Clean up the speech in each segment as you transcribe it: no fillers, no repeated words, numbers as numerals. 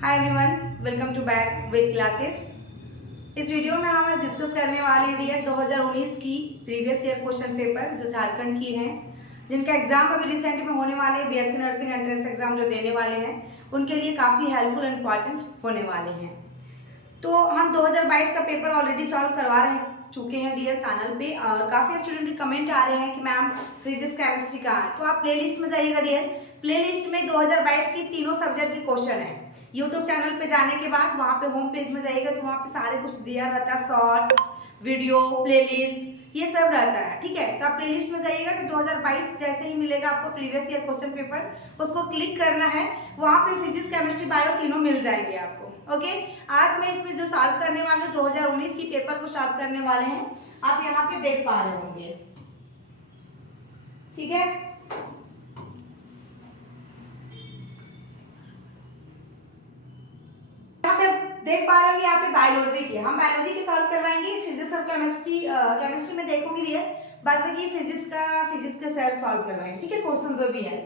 Hi everyone, welcome to back with classes. इस video में हम आज डिस्कस करने वाले हैं 2019 की प्रीवियस ईयर क्वेश्चन पेपर जो झारखंड की हैं, जिनका एग्जाम अभी रिसेंट में होने वाले हैं। बीएससी नर्सिंग एंट्रेंस एग्जाम जो देने वाले हैं उनके लिए काफ़ी हेल्पफुल एंड इम्पॉर्टेंट होने वाले हैं। तो हम 2022 का पेपर ऑलरेडी सॉल्व करवा रहे चुके हैं डियर चैनल पे, और काफ़ी स्टूडेंट के कमेंट आ रहे हैं कि मैम फिजिक्स केमिस्ट्री कहाँ है। तो आप प्लेलिस्ट में जाइएगा डियर। प्लेलिस्ट में 2022 की तीनों सब्जेक्ट के क्वेश्चन है। यूट्यूब चैनल पे जाने के बाद वहाँ पे होम पेज में जाइएगा तो वहाँ पे सारे कुछ दिया रहता है, शॉर्ट वीडियो प्लेलिस्ट ये सब रहता है। ठीक है, तो आप प्लेलिस्ट में जाइएगा तो 2022 जैसे ही मिलेगा आपको प्रीवियस ईयर क्वेश्चन पेपर, उसको क्लिक करना है। वहाँ पे फिजिक्स केमिस्ट्री बायो तीनों मिल जाएंगे आपको। ओके, आज मैं इसमें जो सॉल्व करने वाले हूँ 2019 की पेपर को सॉल्व करने वाले हैं, आप यहाँ पे देख पा रहे होंगे। ठीक है, देख पा रहे होंगे यहाँ पे बायोलॉजी की, हम बायोलॉजी की सॉल्व करवाएंगे। फिजिक्स और केमिस्ट्री में देखोगे लिए बाद में कि फिजिक्स के सेट सॉल्व करवाएंगे। ठीक है, क्वेश्चन जो भी है।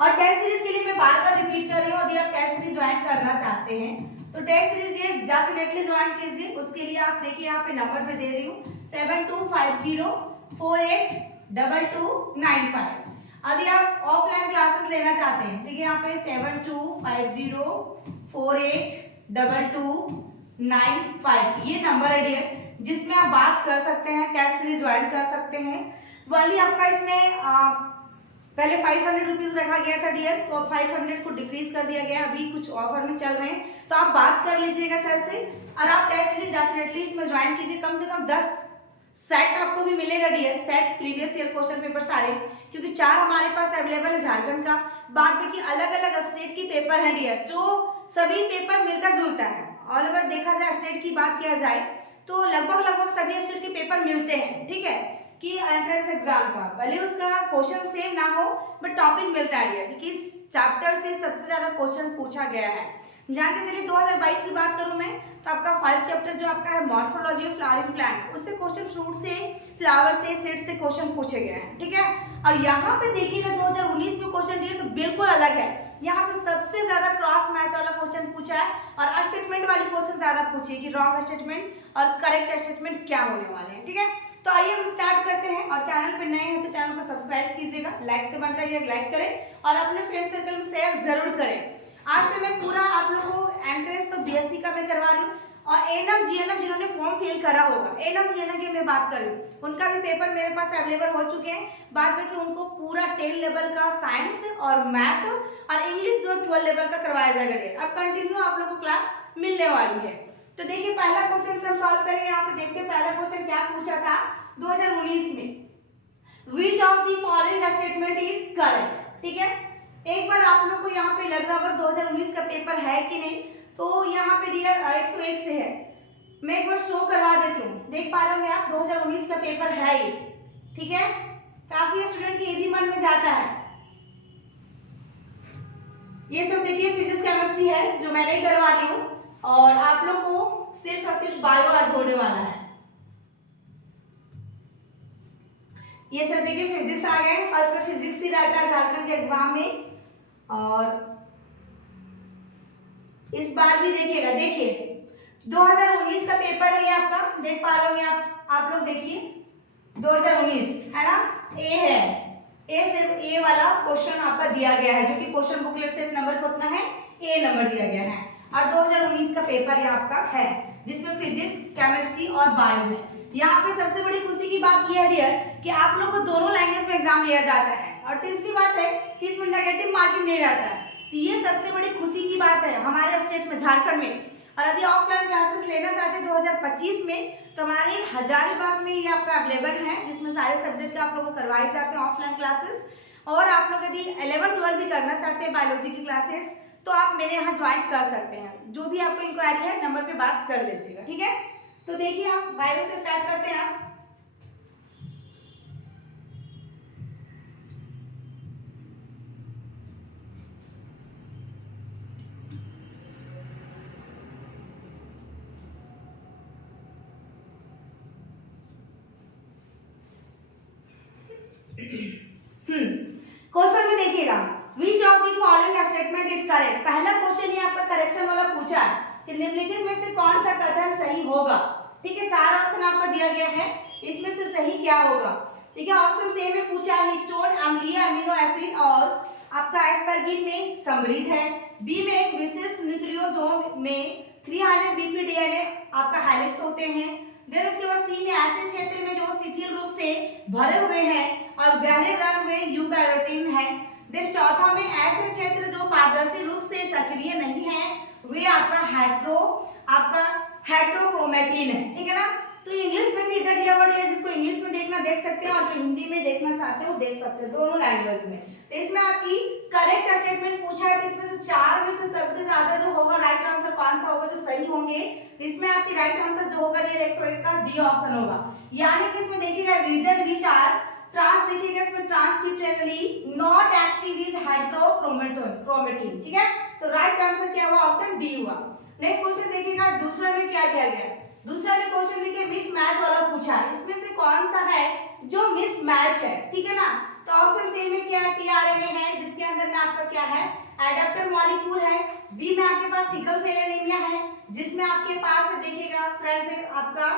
और टेस्ट सीरीज के लिए मैं बार बार रिपीट कर रही हूँ, यदि आप टेस्ट सीरीज ज्वाइन करना चाहते हैं तो टेस्ट सीरीज ये डेफिनेटली ज्वाइन कीजिए। उसके लिए आप देखिए यहाँ पे नंबर पे दे रही हूँ 7250482295। यदि आप ऑफलाइन क्लासेस लेना चाहते हैं देखिए यहाँ पे 7250482295 ये नंबर है डियर, जिसमें आप बात कर सकते हैं, टेस्ट सीरीज ज्वाइन कर सकते हैं। वाली आपका इसमें पहले 500 रुपीज रखा गया था डियर, तो अब 500 को डिक्रीज कर दिया गया, अभी कुछ ऑफर में चल रहे हैं, तो आप बात कर लीजिएगा सर से और आप टेस्ट सीरीज डेफिनेटली इसमें ज्वाइन कीजिए। कम से कम 10 सेट आपको भी मिलेगा dear, set previous year question paper सारे, क्योंकि 4 हमारे पास अवेलेबल है झारखंड का, बाद में की अलग अलग स्टेट की पेपर है डियर, जो सभी पेपर मिलता जुलता है। ऑल ओवर देखा जाए, स्टेट की बात किया जाए तो लगभग सभी स्टेट के पेपर मिलते हैं। ठीक है, कि एंट्रेंस एग्जाम का भले उसका क्वेश्चन सेम ना हो बट टॉपिक मिलता है डियर, क्योंकि इस चैप्टर से सबसे ज्यादा क्वेश्चन पूछा गया है। जान के चलिए 2022 की बात करूं मैं तो आपका 5 चैप्टर जो आपका है मॉर्फोलॉजी ऑफ फ्लावरिंग प्लांट, उससे क्वेश्चन फ्रूट से, फ्लावर से, सीड से क्वेश्चन पूछे गए हैं। ठीक है, और यहाँ पे देखिएगा 2019 में क्वेश्चन दिए तो बिल्कुल अलग है। यहाँ पे सबसे ज्यादा क्रॉस मैच वाला क्वेश्चन पूछा है और स्टेटमेंट वाली क्वेश्चन ज्यादा पूछे कि रॉन्ग स्टेटमेंट और करेक्ट स्टेटमेंट क्या होने वाले हैं। ठीक है, तो आइए हम स्टार्ट करते हैं। और चैनल पे नए हैं तो चैनल को सब्सक्राइब कीजिएगा, लाइक तो बनता है, लाइक करें और अपने फ्रेंड सर्कल में शेयर जरूर करें। आज से मैं पूरा आप लोगों को एंट्रेंस तो बीएससी का मैं करवा रही हूँ, और एएनएम जीएनएम जिन्होंने फॉर्म फिल करा होगा, एएनएम जीएनएम की मैं बात कर रही हूँ, उनका भी पेपर मेरे पास अवेलेबल हो चुके हैं। बाद में कि उनको पूरा 10 लेवल का साइंस और मैथ और इंग्लिश जो 12 लेवल का करवाया जाएगा। अब कंटिन्यू आप लोगों को क्लास मिलने वाली है। तो देखिए पहला क्वेश्चन से हम सॉल्व करेंगे। यहाँ पे देखते हैं पहला क्वेश्चन क्या पूछा था 2019 में, which of the following statement is correct. ठीक है, एक बार आप लोग को यहाँ पे लग रहा होगा 2019 का पेपर है कि नहीं, तो यहाँ पे डियर 101 से है, मैं एक बार शो करवा देती हूँ। देख पा रहे होंगे आप 2019 का पेपर है ये। ठीक है, काफी स्टूडेंट के ये भी मन में जाता है। ये सब देखिए फिजिक्स केमिस्ट्री है जो मैं नहीं करवा रही हूँ, और आप लोग को सिर्फ और सिर्फ बायो आज होने वाला है। ये सब देखिए फिजिक्स आ गए, फर्स्ट में फिजिक्स ही रहता है झारखंड के एग्जाम में, और इस बार भी देखिएगा। देखिए 2019 का पेपर है ये आपका, देख पा रहे होंगे आप लोग देखिए 2019 है ना, ए है, ए से ए वाला क्वेश्चन आपका दिया गया है, जो कि क्वेश्चन बुकलेट से नंबर कितना है, ए नंबर दिया गया है, और 2019 का पेपर ये आपका है जिसमें फिजिक्स केमिस्ट्री और बायो है। यहाँ पे सबसे बड़ी खुशी की बात यह है डियर कि आप लोग को दोनों लैंग्वेज में एग्जाम लिया जाता है, और तीसरी बात है कि इसमें नेगेटिव मार्किंग नहीं रहता है। तो ये सबसे बड़ी खुशी की बात है हमारे स्टेट में, झारखंड में। और यदि ऑफलाइन क्लासेस लेना चाहते हैं 2025 में तो हमारे हजारीबाग में ये आपका अवेलेबल है, जिसमें सारे सब्जेक्ट का आप लोगों को करवाए जाते हैं ऑफलाइन क्लासेस। और आप लोग यदि 11-12 भी करना चाहते हैं बायोलॉजी की क्लासेस तो आप मेरे यहाँ ज्वाइन कर सकते हैं। जो भी आपको इंक्वायरी है नंबर पे बात कर लीजिएगा। ठीक है, तो देखिए आप बायो से स्टार्ट करते हैं। आप क्वेश्चन में देखिएगा which of the following statement is correct. पहला क्वेश्चन ये आपका करेक्शन वाला पूछा है कि निम्नलिखित में से कौन सा कथन सही होगा। ठीक है, 4 ऑप्शन आपका दिया गया है, इसमें से सही क्या होगा। ठीक है, ऑप्शन ए में पूछा है हिस्टोन अम्लीय अमीनो एसिड और आपका एस्परगिल में समृद्ध है। बी में एक विशिष्ट न्यूक्लियोसोम में 300 बीपी डीएनए आपका हेलिक्स होते हैं। देन उसके बाद सी में ऐसे क्षेत्र में जो शिथिल रूप से भरे हुए हैं और गहरे रंग में यूकैरियोटिन है। देन चौथा में ऐसे क्षेत्र जो पारदर्शी रूप से सक्रिय नहीं है वे आपका हेट्रोक्रोमेटिन है। ठीक है ना, तो इंग्लिश में भी इधर दिया हुआ है, जिसको इंग्लिश में देखना देख सकते हैं और जो हिंदी में देखना चाहते हैं वो देख सकते हैं, दोनों लैंग्वेज में। तो इसमें आपकी करेक्ट स्टेटमेंट पूछा है, तो इसमें से 4 में से सबसे ज्यादा जो होगा राइट आंसर कौन सा होगा जो सही होंगे। तो इसमें आपकी राइट आंसर जो होगा ये 101 का डी ऑप्शन होगा। यानी कि इसमें देखिएगा रीजन विच आर ट्रांस, देखिएगा इसमें transcriptionally not active is heterochromatin. ठीक है, तो राइट आंसर क्या हुआ, ऑप्शन डी हुआ। नेक्स्ट क्वेश्चन देखिएगा, दूसरा में क्या दिया गया। दूसरा में क्वेश्चन देखिए मिसमैच वाला पूछा है, इसमें से कौन सा है जो मिसमैच है। ठीक है ना, तो ऑप्शन सी में क्या है, टीआरएनए है जिसके अंदर में आपका क्या है एडाप्टर मॉलिक्यूल है। बी में आपके पास सिकल सेल एनीमिया है जिसमें आपके पास देखिएगा फ्रंट में आपका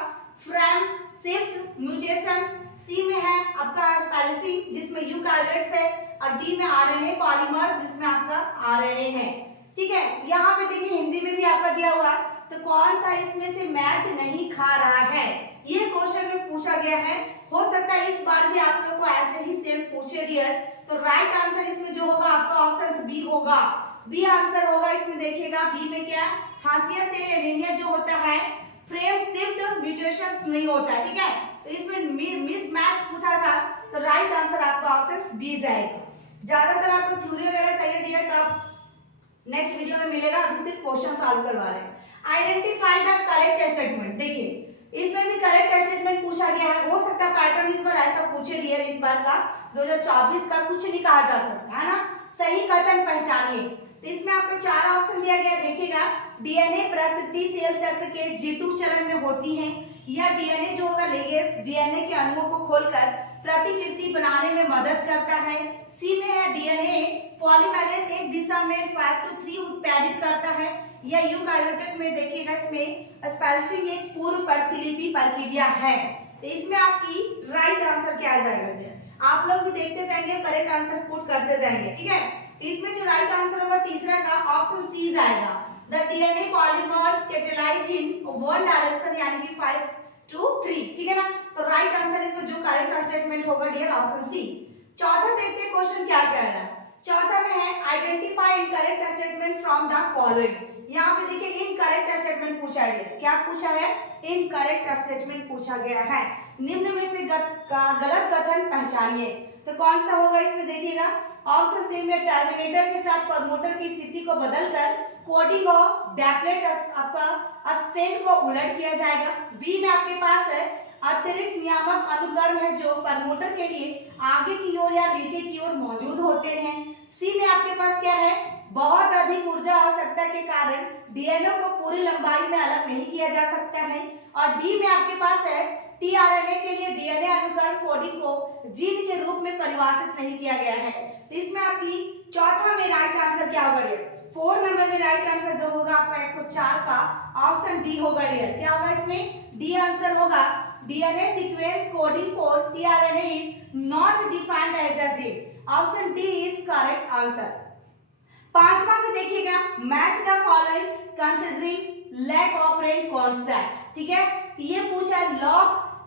फ्रैम शिफ्ट म्यूटेशंस। सी में है आपका स्पेलिसिंग जिसमें यूकैरियोट्स है और डी में आरएनए पॉलीमर्स जिसमें आपका आरएनए है। ठीक है, यहाँ पे देखिए हिंदी में भी आपका दिया हुआ है, तो कौन सा इसमें से मैच नहीं खा रहा है, ये क्वेश्चन में पूछा गया है। हो सकता है इस बार भी आप लोग को ऐसे ही सेम पूछे डियर। तो राइट आंसर इसमें जो होगा आपका ऑप्शन बी होगा, बी आंसर होगा। इसमें देखिएगा बी में क्या हाशिया सेल एनीमिया जो होता है फ्रेम शिफ्ट म्यूटेशंस नहीं होता है। ठीक है, तो इसमें मिसमैच पूछा था, तो राइट आंसर आपका ऑप्शन बी जाएगा। ज्यादातर आपको थ्योरी वगैरह चाहिए डियर तो आप नेक्स्ट वीडियो में मिलेगा, अभी सिर्फ क्वेश्चन सॉल्व करवा रहे हैं। आइडेंटिफाई द करेक्ट स्टेटमेंट, देखिए इसमें भी करेक्ट स्टेटमेंट पूछा गया है। हो सकता है पैटर्न इस बार ऐसा पूछे डियर, इस बार का 2024 का कुछ नहीं कहा जा सकता है ना। सही कथन पहचानिए, तो इसमें आपको 4 ऑप्शन दिया गया। देखिएगा डीएनए प्रकृति सेल चक्र के G2 चरण में होती है, या डीएनए जो होगा लिगेंड्स डीएनए के अणुओं को खोलकर प्रतिकृति बनाने में मदद करता है। सी में है डीएनए पॉलीमरेज एक दिशा में 5 to 3 उत्पादित करता है, या यूकैरियोटिक में देखिएगा इसमें स्पेलिसिंग एक पूर्व प्रतिलिपि प्रक्रिया है। तो इसमें आपकी राइट आंसर क्या आ जाएगा जी, आप लोग भी देखते जाएंगे करेक्ट आंसर पुट करते जाएंगे। ठीक है, तो इसमें जो राइट आंसर होगा तीसरा का ऑप्शन सी जाएगा, the DNA polymers catalyse in one direction यानी कि 5 to 3। ठीक है ना, तो राइट आंसर इसमें जो करेक्ट स्टेटमेंट होगा डियर ऑप्शन सी। चौथा देखते हैं क्वेश्चन क्या कह रहा है। चौथा में है identify incorrect statement from the following. यहाँ पे देखिए इनकरेक्ट स्टेटमेंट पूछा है, क्या पूछा है, इनकरेक्ट स्टेटमेंट पूछा गया है। निम्न में से गलत कथन पहचानिए, तो कौन सा होगा इसमें देखिएगा ऑप्शन सी में टर्मिनेटर के साथ प्रमोटर की स्थिति को बदलकर कोडिंग और डैप्लेट आपका स्ट्रेन को उलट किया जाएगा। बी में आपके पास है अतिरिक्त नियामक अनुक्रम है जो प्रमोटर के लिए आगे की ओर या नीचे की ओर मौजूद होते हैं। सी में आपके पास क्या है बहुत अधिक ऊर्जा आवश्यकता के कारण डीएनए को पूरी लंबाई में अलग नहीं किया जा सकता है। और डी में आपके पास है टीआरएनए के लिए डीएनए अनुक्रम कोडिंग को जीन के रूप में परिभाषित नहीं किया गया है। तो इसमें आपकी चौथा में राइट आंसर क्या होगा डियर, 4 नंबर में राइट आंसर जो होगा आपका 104 का ऑप्शन डी होगा डियर। क्या होगा इसमें डी आंसर होगा DNA sequence coding for tRNA is not defined as a gene, option D is correct answer. पांचवा में देखिएगा match the following considering lac operon concept. ठीक है, तो ये पूछा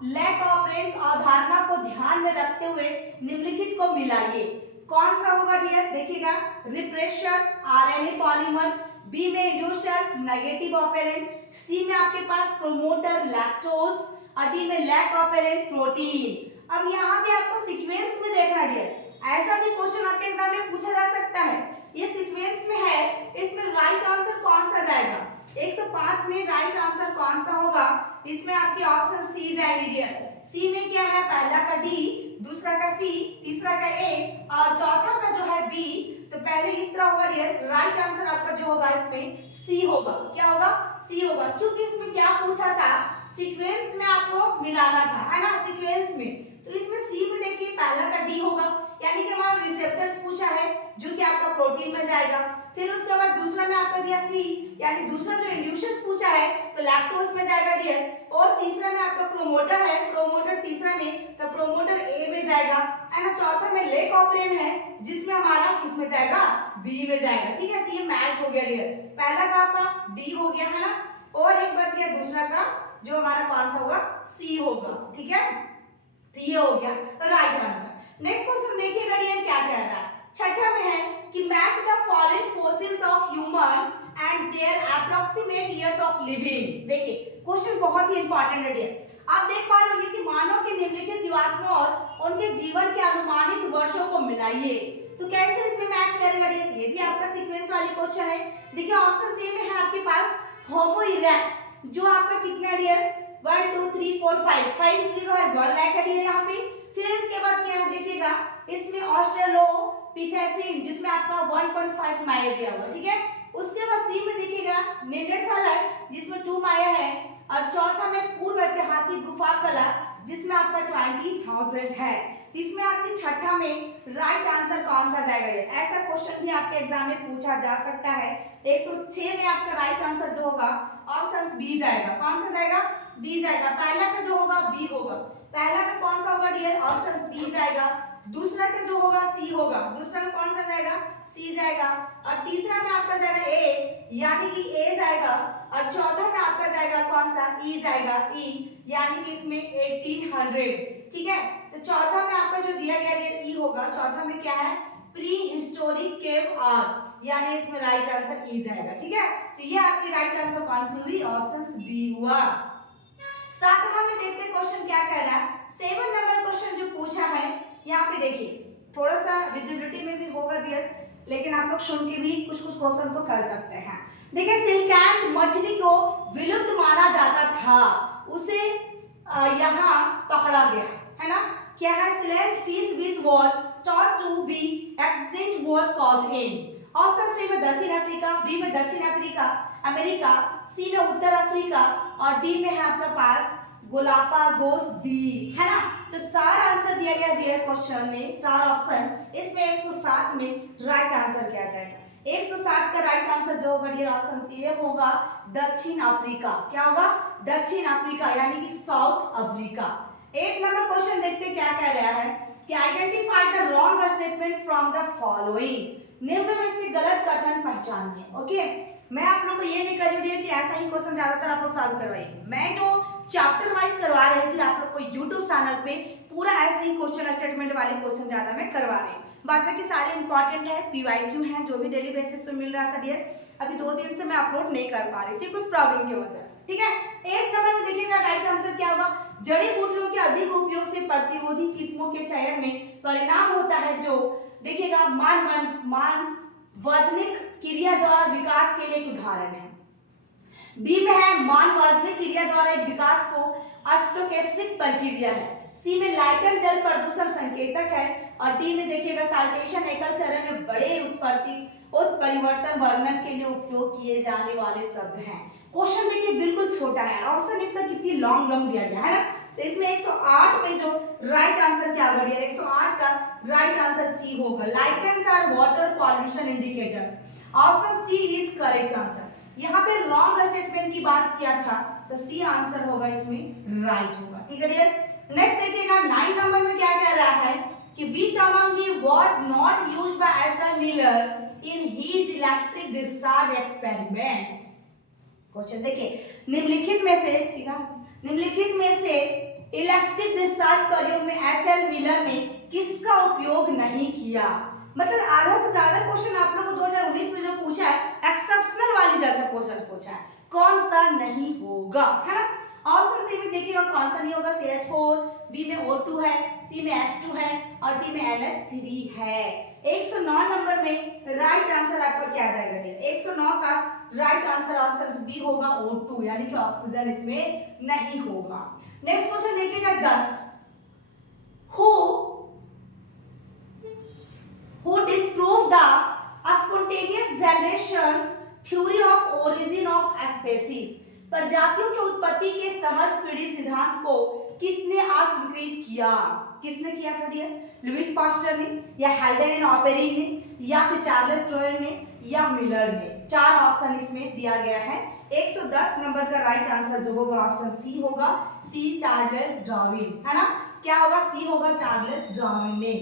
लैक ऑपरेंट अवधारणा को ध्यान में रखते हुए निम्नलिखित को मिलाइए। कौन सा होगा डियर, देखिएगा रिप्रेशर्स आरएनए पॉलीमर्स, बी में इंड्यूसर्स नेगेटिव ऑपरेंट, सी में आपके पास प्रोमोटर लैक्टोज और डी में लैक ऑपरेंट प्रोटीन। अब यहाँ पे आपको सीक्वेंस में देखना डियर, ऐसा भी क्वेश्चन आपके एग्जाम में पूछा जा सकता है। ये सीक्वेंस में है, इसमें राइट आंसर कौन सा जाएगा, 105 में राइट आंसर कौन सा होगा, इसमें आपके ऑप्शन सी जाएगी डियर। सी में क्या है, पहला का डी, दूसरा का सी, तीसरा का ए और चौथा का जो है बी। तो पहले इस तरह होगा डियर, राइट आंसर आपका जो होगा इसमें सी होगा। क्या होगा, सी होगा, क्योंकि इसमें क्या पूछा था, सीक्वेंस में आपको मिलाना था, है ना, सीक्वेंस में। तो इसमें सी में देखिए पहला का डी होगा, यानी कि हमारा रिसेप्टर्स पूछा है जो कि आपका प्रोटीन में जाएगा। फिर उसके बाद दूसरा में आपका दिया सी, यानी दूसरा जो इंड्यूसर्स पूछा है तो लैक्टोज में जाएगा डियर। और तीसरा में आपका प्रोमोटर है, प्रोमोटर तीसरा में तो प्रोमोटर ए में जाएगा, है ना। चौथा में लेक ऑपरेंट है जिसमें हमारा किस में जाएगा, बी में जाएगा, ठीक है। तो ये मैच हो गया डियर, पहला का आपका डी हो गया, है ना, और एक बच गया दूसरा का जो हमारा कौन सा होगा, सी होगा, ठीक है। तो ये हो गया राइट आंसर। नेक्स्ट क्वेश्चन देखिएगा डियर क्या कह रहा है, छठा में है कि match the following fossils of human and their approximate years of living. देखिए क्वेश्चन बहुत ही इंपॉर्टेंट है डियर। आप देख पा रहे होंगे कि मानव के निम्नलिखित जीवाश्मों और उनके जीवन के अनुमानित वर्षों को मिलाइए। तो कैसे इसमें मैच करेगा डियर, ये भी आपका सीक्वेंस वाली क्वेश्चन है। देखिए ऑप्शन सी में है आपके पास होमो इरेक्ट्स, जो आपका कितना है डियर, 1 2 3 4 5 5 0 है, 1 लाख है डियर यहाँ पे। फिर इसके बाद क्या है देखिएगा, इसमें ऑस्ट्रेलोपिथेसिन जिसमें आपका 1.5 माया दिया हुआ, ठीक है। उसके बाद सी में देखिएगा नेंडरथाल है जिसमें 2 माया है, और चौथा में पूर्व ऐतिहासिक गुफा कला जिसमें आपका 20,000 है। इसमें आपके छठा में राइट आंसर कौन सा जाएगा, ऐसा क्वेश्चन भी आपके एग्जाम में पूछा जा सकता है। 106 में आपका राइट आंसर जो होगा ऑप्शन बी जाएगा, कौन सा जाएगा, बी जाएगा। पहला का जो होगा बी होगा, पहला का कौन सा होगा डियर, ऑप्शन बी जाएगा। दूसरा का जो होगा सी होगा, दूसरा में कौन सा जाएगा, सी जाएगा। और तीसरा में आपका जाएगा ए, यानी कि ए जाएगा। और चौथा में आपका जाएगा कौन सा, ई जाएगा, ई, यानी कि इसमें 1800, ठीक है। तो चौथा में आपका जो दिया गया रेट ई होगा, चौथा में क्या है, प्री हिस्टोरिक केव आर, यानी इसमें राइट आंसर ई जाएगा, ठीक है। तो ये आपकी राइट आंसर कौन सी हुई, ऑप्शन बी हुआ। सातवां में देखते क्वेश्चन क्या कह रहा है, 7 नंबर क्वेश्चन जो पूछा है यहाँ पे देखिए, थोड़ा सा विजिबिलिटी में भी होगा डियर, लेकिन आप लोग सुन के भी कुछ कुछ क्वेश्चन को कर सकते हैं। देखिए सिल्कैंथ मछली को विलुप्त माना जाता था, उसे यहाँ पकड़ा गया, है ना। क्या है, coelacanth fish which was thought to be extinct was caught in. Option C में दक्षिण अफ्रीका, बी में दक्षिण अफ्रीका अमेरिका, सी में उत्तर अफ्रीका, और डी में है आपका पास गोलापागोस द्वीप, है ना। तो चार आंसर दिया गया डियर क्वेश्चन में, चार ऑप्शन, इसमें 107 में राइट आंसर क्या जाएगा, 107 का राइट आंसर जो होगा डियर ऑप्शन सी होगा दक्षिण अफ्रीका। क्या होगा, दक्षिण अफ्रीका, यानी कि साउथ अफ्रीका। 8 नंबर क्वेश्चन देखते क्या कह रहा है कि identify the wrong statement from the following. निम्न में से गलत कथन पहचानिए। ओके, मैं आप लोग को ये नहीं कर रही हूँ कि ऐसा ही क्वेश्चन ज्यादातर आप लोग सॉल्व करवाइए, मैं जो चैप्टर वाइज करवा रही थी आप लोग को यूट्यूब चैनल पे पूरा ऐसे ही क्वेश्चन स्टेटमेंट वाले क्वेश्चन ज्यादा मैं करवा रही हूँ। बाद में कि सारे इंपॉर्टेंट है, पीवाईक्यू है, जो भी डेली बेसिस पे मिल रहा था डियर, अभी 2 दिन से मैं अपलोड नहीं कर पा रही थी कुछ प्रॉब्लम की वजह से, ठीक है। 8 नंबर में देखिएगा राइट आंसर क्या होगा, जड़ी बूटियों के अधिक उपयोग से प्रतिरोधी किस्मों के चयन में परिणाम होता है जो, देखिएगा मान वजनिक क्रिया द्वारा विकास के लिए एक उदाहरण है। बी में है मान वजनिक क्रिया द्वारा एक विकास को स्टोकेस्टिक प्रक्रिया है। सी में लाइकन जल प्रदूषण संकेतक है। और डी में देखिएगा साल्टेशन एकल चरण में बड़े उत्परिवर्तन वर्णन के लिए उपयोग किए जाने वाले शब्द हैं। क्वेश्चन देखिए बिल्कुल छोटा है, ऑप्शन इसका कितनी लॉन्ग दिया गया है ना। तो इसमें 108 में जो राइट आंसर क्या होगा, 108 का राइट आंसर सी होगा, lichens are water pollution indicators. Option C is correct answer. यहाँ पे रॉन्ग स्टेटमेंट की बात किया था तो सी आंसर होगा इसमें राइट होगा, ठीक है डियर। नेक्स्ट देखिएगा 9 नंबर में क्या कह रहा है कि which among the was not used by S.R. Miller in his electric discharge experiments। Question देखिए, निम्नलिखित में से, ठीक है, निम्नलिखित में से इलेक्ट्रिक डिस्चार्ज प्रयोग में एस.एल. मिलर ने किसका उपयोग नहीं किया। मतलब आधा से ज्यादा क्वेश्चन आप लोगों को 2019 में जो पूछा है, एक्सेप्शनल वाली जैसा क्वेश्चन पूछा है, कौन सा नहीं होगा, है ना। ऑप्शन सी में देखिएगा कौन सा नहीं होगा, CH4, बी में O2 है, सी में H2 है, और डी में NH3 है। 109 नंबर में राइट आंसर आपका क्या जाएगा, 109 का राइट आंसर ऑप्शन बी होगा O2, यानी कि ऑक्सीजन इसमें नहीं होगा। नेक्स्ट क्वेश्चन देखिएगा 10, who disproved the spontaneous generation theory of origin of species। प्रजातियों की उत्पत्ति के सहज पीढ़ी सिद्धांत को किसने अस्वीकृत किया, किसने किया था डियर, लुइस पास्टर ने, या हेल्डन एंड ऑपेरिन ने, या फिर चार्ल्स डार्विन ने, या मिलर में। 4 ऑप्शन इसमें दिया गया है। 110 नंबर का राइट आंसर जो होगा ऑप्शन सी होगा, सी चार्ल्स डार्विन, है ना। क्या होगा? सी होगा चार्ल्स डार्विन ने।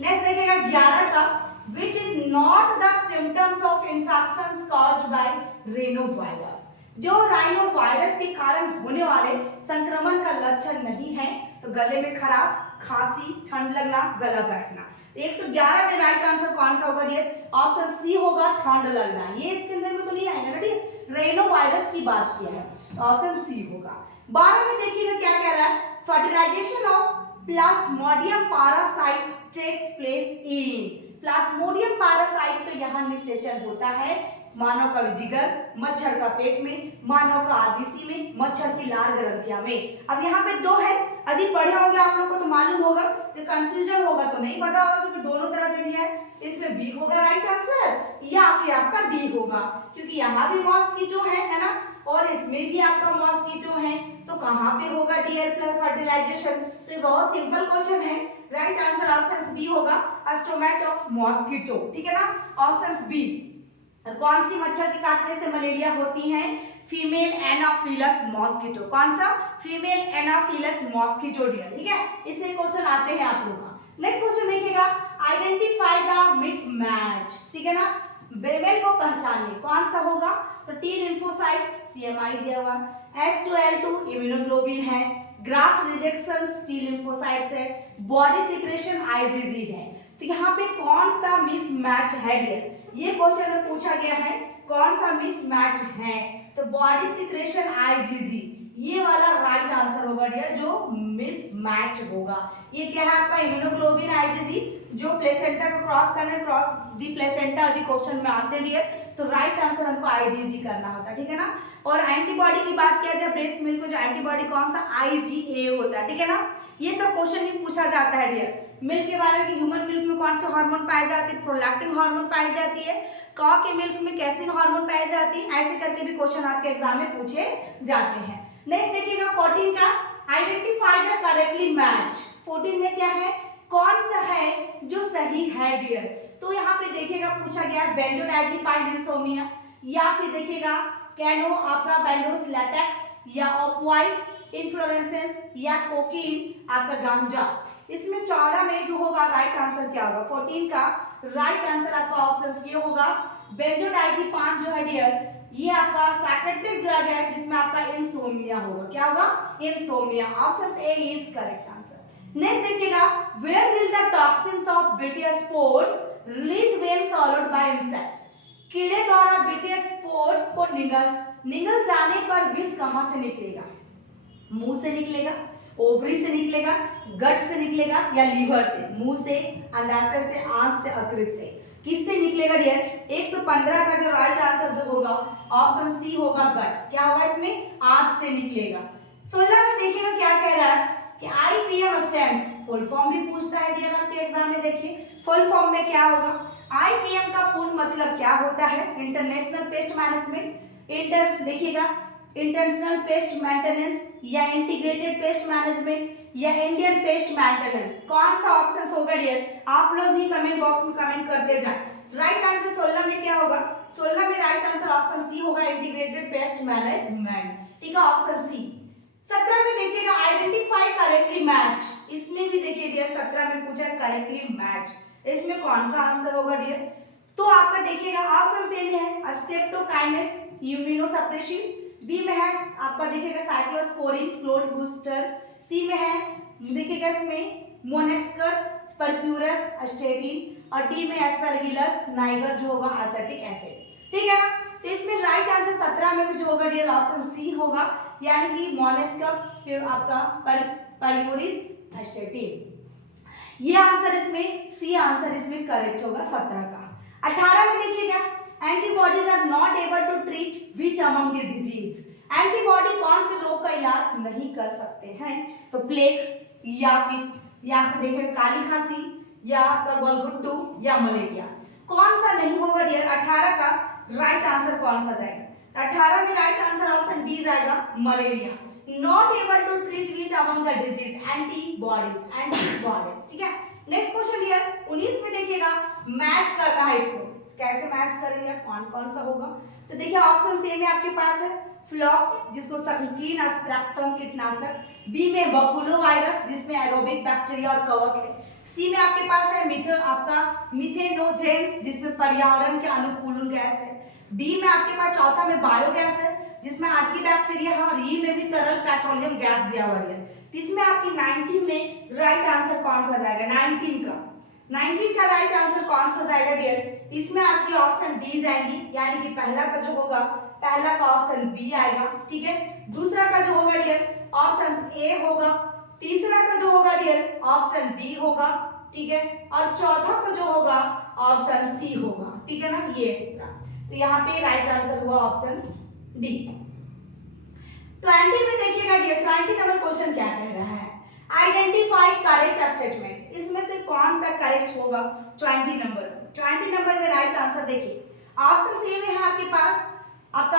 नेक्स्ट देखिएगा 11 का, which is not the symptoms of infection caused by rhinovirus. जो राइनो वायरस के कारण होने वाले संक्रमण का लक्षण नहीं है, तो गले में खराश, खांसी, ठंड लगना, गला बैठना। 111 में राइट आंसर कौन सा होगा डियर? ऑप्शन सी होगा, ठंड लगना। ये इसके अंदर में तो नहीं आएगा ना डियर, रेनो वायरस की बात किया है, तो ऑप्शन सी होगा। 12 में देखिएगा क्या कह रहा है, fertilisation of plasmodium parasite takes place in. Plasmodium parasite का यहाँ निषेचन होता है मानव का जिगर, मच्छर का पेट में, मानव का आरबीसी में, मच्छर की लार ग्रंथियां में। अब यहाँ पे 2 है, अधिक पढ़े होंगे आप लोग को तो मालूम होगा, तो कंफ्यूजन होगा तो नहीं पता होगा क्योंकि दोनों तरफ दे दिया है। इसमें बी होगा राइट आंसर या फिर आपका डी होगा, क्योंकि यहाँ भी मॉस्किटो है ना, और इसमें भी आपका मॉस्किटो है, तो कहाँ पे होगा डियर फर्टिलाइजेशन? तो ये बहुत सिंपल क्वेश्चन है। राइट आंसर ऑप्शन बी होगा, स्टोमैच ऑफ मॉस्किटो, ठीक है ना, ऑप्शन बी। कौन सी मच्छर के काटने से मलेरिया होती है? Female Anopheles mosquito. कौन सा? फीमेल एनाफिलस मॉस्किटो डियर, ठीक है। इससे क्वेश्चन आते हैं आप लोग का। नेक्स्ट क्वेश्चन देखिएगा, आइडेंटिफाई द मिसमैच, ठीक है ना, बेमेल को पहचानिए। कौन सा होगा? तो टी लिम्फोसाइट्स, सीएमआई दिया हुआ, H2L2 इम्यूनोग्लोबिन है, ग्राफ्ट रिजेक्शन टी लिम्फोसाइट्स है, बॉडी सिक्रेशन आईजीजी है। तो यहाँ पे कौन सा मिसमैच है डियर? ये क्वेश्चन में पूछा गया है, कौन सा मिसमैच है? तो बॉडी सिक्रेशन आईजीजी, ये वाला राइट आंसर होगा डियर, जो मिसमैच होगा। ये क्या है आपका? इम्यूनोग्लोबिन आईजीजी, जो प्लेसेंटा को क्रॉस करने, क्रॉस दी प्लेसेंटा आदि क्वेश्चन में आते हैं डियर, तो राइट आंसर हमको आईजीजी करना होता है, ठीक है ना। और एंटीबॉडी की बात किया जाए, ब्रेस्ट मिल्क में जो एंटीबॉडी कौन सा? आईजीए होता है, ठीक है ना। ये सब क्वेश्चन भी पूछा जाता है डियर। मिल्क के बारे में, ह्यूमन मिल्क में कौन से हार्मोन पाए जाते हैं? प्रोलैक्टिन हार्मोन पाई जाती है। कॉ के मिल्क में कैसिन हार्मोन पाई जाती है। ऐसे करके भी क्वेश्चन आपके एग्जाम में पूछे जाते हैं। नेक्स्ट देखिएगा 14 का, आइडेंटिफाई द करेक्टली मैच। 14 में क्या है? कौन सा है जो सही है डियर? तो यहाँ पे देखिएगा पूछा गया बेंजोडाइजिपाइन इंसोम्निया, या फिर देखिएगा कैनो आपका बेंडोस लैटेक्स, या ऑपवाइस इन्फ्लोरेसेंस, या कोकीन आपका गांजा। इसमें 14 में जो होगा राइट आंसर क्या होगा? 14 का राइट आंसर आपका ऑप्शन सी होगा, बेंजोडाइजिपाइन जो है डियर, ये आपका साइकेट्रिक ड्रग है जिसमें आपका इंसोम्निया होगा। क्या होगा? Insomnia. Option A is correct answer. Next देखिएगा, where will the toxins of BTS spores release when swallowed by insect. कीड़े द्वारा बीटीएस स्पोर्स को निगल जाने पर विष कहां से निकलेगा? मुंह से निकलेगा, ओवरी से निकलेगा, गट से निकलेगा, या लीवर से? मुंह से, अंडाशय से, आंत से, यकृत से, किससे निकलेगा डियर? 115 का जो राइट आंसर जो होगा ऑप्शन सी होगा, गट। क्या होगा इसमें? आंत से निकलेगा। 16 में देखिएगा क्या कह रहा है कि आईपीएम स्टैंड्स, फुल फॉर्म भी पूछता है डियर आपके एग्जाम में। देखिए फुल फॉर्म में क्या होगा? आईपीएम का पूर्ण मतलब क्या होता है? इंटरनेशनल पेस्ट मैनेजमेंट, देखिएगा इंटरनेशनल पेस्ट मेंटेनेंस, या इंटीग्रेटेड पेस्ट मैनेजमेंट, या इंडियन पेस्ट मेंटेनेंस। कौन सा ऑप्शन होगा डियर? आप लोग भी कमेंट बॉक्स में कमेंट करते जाए। राइट आंसर 16 में क्या होगा? 16 में राइट आंसर ऑप्शन सी होगा, इंटीग्रेटेड पेस्ट मैनेजमेंट, ठीक है, ऑप्शन सी। 17 में देखिएगा आइडेंटिफाई करेक्टली मैच। इसमें भी देखिए डियर 17 में पूछा है करेक्टली मैच, इसमें कौन सा आंसर होगा डियर? तो आपका देखिएगा ऑप्शन सी में है स्ट्रेप्टोकाइनेस इम्यूनोसप्रेशन, बी में है आपका देखिएगा साइक्लोस्पोरिन क्लोड बूस्टर, सी में है देखिएगा इसमें मोनेक्सकस परप्यूरस स्टेटिन, और डी में एस्परगिलस नाइगर जो होगा एसिटिक एसिड, ठीक है ना। तो इसमें राइट आंसर 17 में भी जो होगा डियर ऑप्शन सी होगा, यानी कि मोनेक्सकस, फिर आपका परप्यूरिस स्टेटिन। ये आंसर इसमें सी आंसर इसमें करेक्ट होगा 17 का। 18 में देखिएगा antibodies are not able to treat which among the disease. Antibody कौन से रोग का इलाज नहीं कर सकते हैं? तो प्लेग, या फिर आपको देखिए काली खांसी, या आपका गलघुट्टू, या मलेरिया। कौन सा नहीं होगा डियर? 18 का राइट आंसर कौन सा जाएगा? 18 में राइट आंसर ऑप्शन डी जाएगा, malaria. Not able to treat which among the disease, antibodies, ठीक है। नेक्स्ट क्वेश्चन डियर 19 में देखिएगा मैच करना है इसको। कैसे मैच करेंगे, कौन कौन सा होगा। तो देखिए ऑप्शन सी में आपके पास है फ्लॉक्स जिसको संकीर्ण स्पेक्ट्रम कीटनाशक, बी में बकुलो वायरस जिसमें एरोबिक बैक्टीरिया और कवक है, सी में आपके पास है मीथेनोजेंस जिसमें पर्यावरण के अनुकूल गैस है, डी में आपके पास चौथा में बायोगैस है जिसमें आर्कीबैक्टीरिया है, और ई में भी तरल पेट्रोलियम गैस दिया हुआ है। तो इसमें आपकी 19 में राइट आंसर कौन सा जाएगा, 19 का राइट आंसर कौन सा जाएगा डियर, इसमें आपकी ऑप्शन डी जाएगी, यानी कि पहला का जो होगा, पहला का ऑप्शन बी आएगा, ठीक है। दूसरा का जो होगा डियर ऑप्शन ए होगा, तीसरा का जो होगा डियर ऑप्शन डी होगा, ठीक है, और चौथा का जो होगा ऑप्शन सी होगा, ठीक है ना, ये इस तरह। तो यहाँ पे राइट आंसर हुआ ऑप्शन डी। 20 में देखिएगा डियर 20 नंबर क्वेश्चन क्या कह रहा है, आइडेंटिफाई करेक्ट स्टेटमेंट, इसमें से कौन सा करेक्ट होगा 20 नंबर में राइट आंसर देखिए ऑप्शन सी में है आपके पास आपका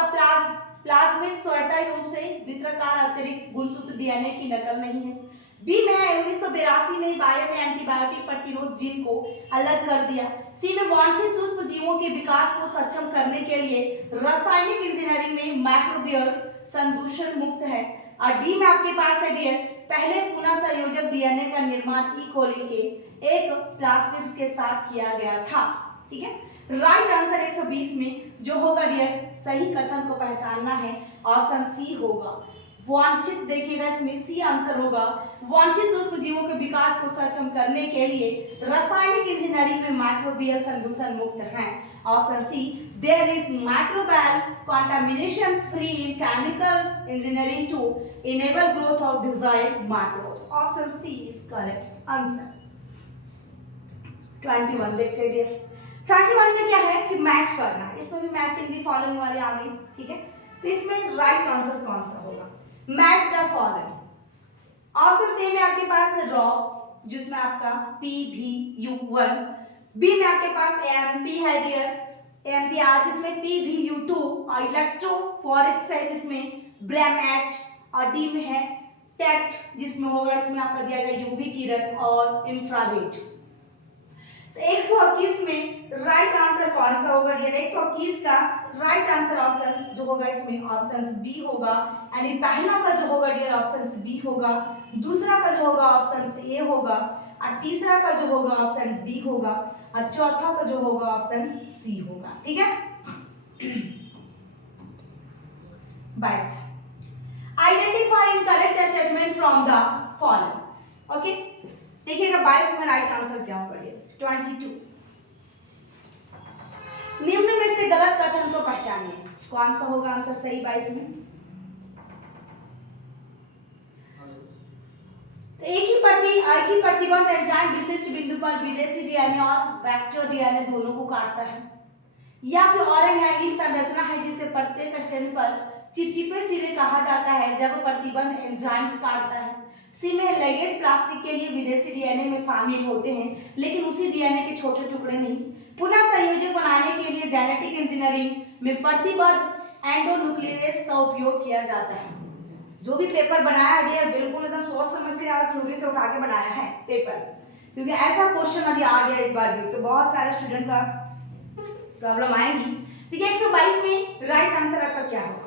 प्लाज्मिड स्वायत्त रूप से वितरकार अतिरिक्त गुणसूत्र डीएनए की नकल नहीं है, बी में है 1982 में बायर ने एंटीबायोटिक प्रतिरोध जीन को अलग कर दिया, सी में वांछित सूक्ष्म जीवों के विकास को सक्षम करने के लिए रासायनिक इंजीनियरिंग में माइक्रोबियल्स संदूषण मुक्त है, और डी में आपके पास है डियर पहले पुनः संयोजक डीएनए का निर्माण ई कोली के एक प्लास्मिड्स के साथ किया गया था, ठीक है। राइट आंसर 120 में जो होगा डियर सही कथन को पहचानना है, ऑप्शन सी होगा वांछित, देखिएगा इसमें सी आंसर होगा वांछित सूक्ष्म जीवों के विकास को सक्षम करने के लिए रासायनिक इंजीनियरिंग में माइक्रोबियल संदूषण मुक्त है, option C there is microbial contamination free in chemical engineering to enable growth of desired microbes, option C is correct answer. 21 देखते हैं 21 में क्या है कि मैच करना है, इसमें भी मैचिंग दी फॉलोइंग वाले आ गई, ठीक है। तो इसमें राइट आंसर कौन सा होगा, match the following, option C में आपके पास रॉ जिसमें आपका PbU1, बी में आपके पास MP है डियर MPR जिसमें PbU2, और इलेक्ट्रोफोरेक्स है जिसमें BRAMH, और डी में है टेट जिसमें होगा इसमें आपका दिया गया UV किरण और इंफ्रारेड। तो 121 में राइट आंसर कौन सा होगा डियर, 121 का राइट आंसर ऑप्शन जो होगा इसमें ऑप्शन बी होगा, यानी पहला का जो होगा डियर ऑप्शन बी होगा, दूसरा का जो होगा ऑप्शन ए होगा, और तीसरा का जो होगा ऑप्शन डी होगा, और चौथा का जो होगा ऑप्शन सी होगा, ठीक है। 22 identify incorrect statement from the following, okay. देखिएगा 22 में राइट आंसर क्या होगा डियर 22, निम्न में से गलत कथन को पहचानिए, कौन सा होगा आंसर सही 22 में। तो एक ही प्रतिबंध एंजाइम विशिष्ट बिंदु पर विदेशी डीएनए और वेक्टर डीएनए दोनों को काटता है, या फिर ऑरेंज हैंगिंग संरचना है जिसे प्रत्येक स्टेम पर चिपचिपे सिरे कहा जाता है जब प्रतिबंध एंजाइम्स काटता है, सी में लेगेज प्लास्टिक के लिए विदेशी डीएनए में शामिल होते हैं लेकिन उसी डीएनए के छोटे टुकड़े नहीं, पुनः संयोजक बनाने के लिए जेनेटिक इंजीनियरिंग में प्रतिबद्ध एंडोन्यूक्लियस का उपयोग किया जाता है। जो भी पेपर बनाया है डियर बिल्कुल एकदम सोच समझ के ज्यादा थ्योरी से उठा के बनाया है पेपर, क्योंकि ऐसा क्वेश्चन यदि आ गया इस बार भी तो बहुत सारे स्टूडेंट का प्रॉब्लम आएगी। देखिए 122 में राइट आंसर आपका क्या होगा,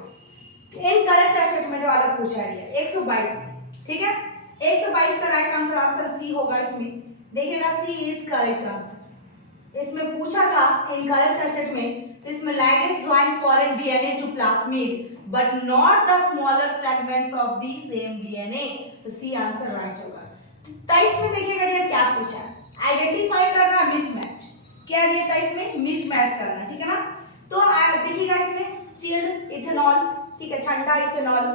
इनकरेक्ट स्टेटमेंट वाला पूछा है 122 में, ठीक है। 122 का राइट आंसर ऑप्शन सी होगा, इसमें देखिएगा सी इज करेक्ट आंसर। इसमें पूछा था इनकरेक्ट स्टेटमेंट, तो इसमें ligase join foreign DNA to plasmid but not the smaller fragments of the same DNA, तो सी आंसर राइट होगा। 23 में देखिएगा ये क्या पूछा है, आइडेंटिफाई करना मिसमैच, क्या है 23 में मिसमैच करना, ठीक है ना। तो देखिएगा इसमें चिल्ड इथेनॉल, ठीक है, ठंडा इथेनॉल,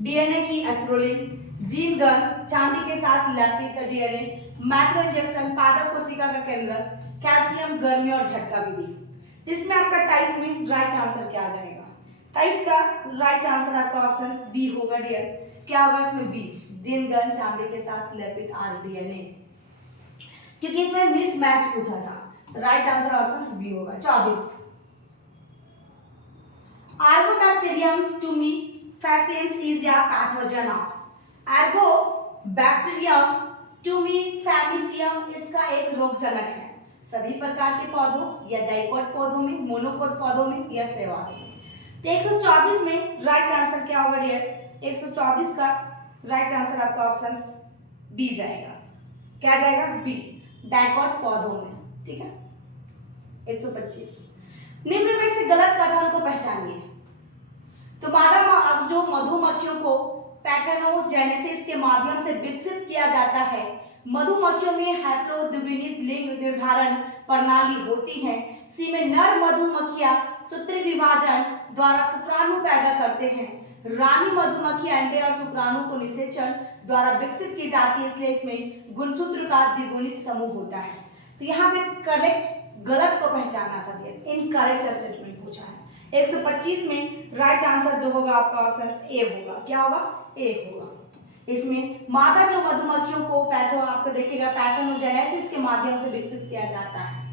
डीएनए की एस्प्रोलिन, जीन गन, चांदी के साथ लैपित डीएनए, मैक्रो इंजेक्शन, पादप कोशिका का केंद्र, कैल्शियम, गर्मी और झटका विधि। इसमें आपका 23 में राइट आंसर क्या आ जाएगा, 23 का राइट आंसर आपका ऑप्शन बी होगा डियर, क्या होगा इसमें बी, जीन गन, चांदी के साथ लेपित आरडीएनए, क्योंकि इसमें मिसमैच पूछा था, राइट आंसर ऑप्शन बी होगा। 24 आर्गोबैक्टीरियम टुमिफैसिएंस इज अ पैथोजन ऑफ, आर्गोबैक्टीरियम टुमिफैसिएंस इसका एक रोगजनक है, सभी प्रकार के पौधों या डाइकोट पौधों में, मोनोकोट पौधों में या शैवालों में। तो 124 में राइट आंसर क्या होगा डियर? 124 का राइट आंसर आपका ऑप्शन बी जाएगा। क्या जाएगा? बी, डाइकोट पौधों में। ठीक है। 125 निम्न में से गलत कथन को पहचानिए। तो मादा जो मधुमक्खियों को पैथेनोजेनेसिस के माध्यम से विकसित किया जाता है, मधुमक्खियों में हैप्लोद्विगित लिंग निर्धारण प्रणाली होती है। सी में नर मधुमक्खियां सूत्र विभाजन द्वारा शुक्राणु पैदा करते हैं। रानी मधुमक्खी अंडे और शुक्राणु को निषेचन द्वारा विकसित की जाती है, इसलिए इसमें गुणसूत्र का द्विगुणित समूह होता है। तो यहाँ पे करेक्ट गलत को पहचाना था, इनकरेक्ट स्टेटमेंट पूछा है। 125 में राइट आंसर जो होगा आपका ऑप्शन ए होगा। क्या होगा? ए होगा। इसमें मादा जो मधुमक्खियों को आपको देखिएगा पैथेनोजेनेसिस के माध्यम से विकसित किया जाता है।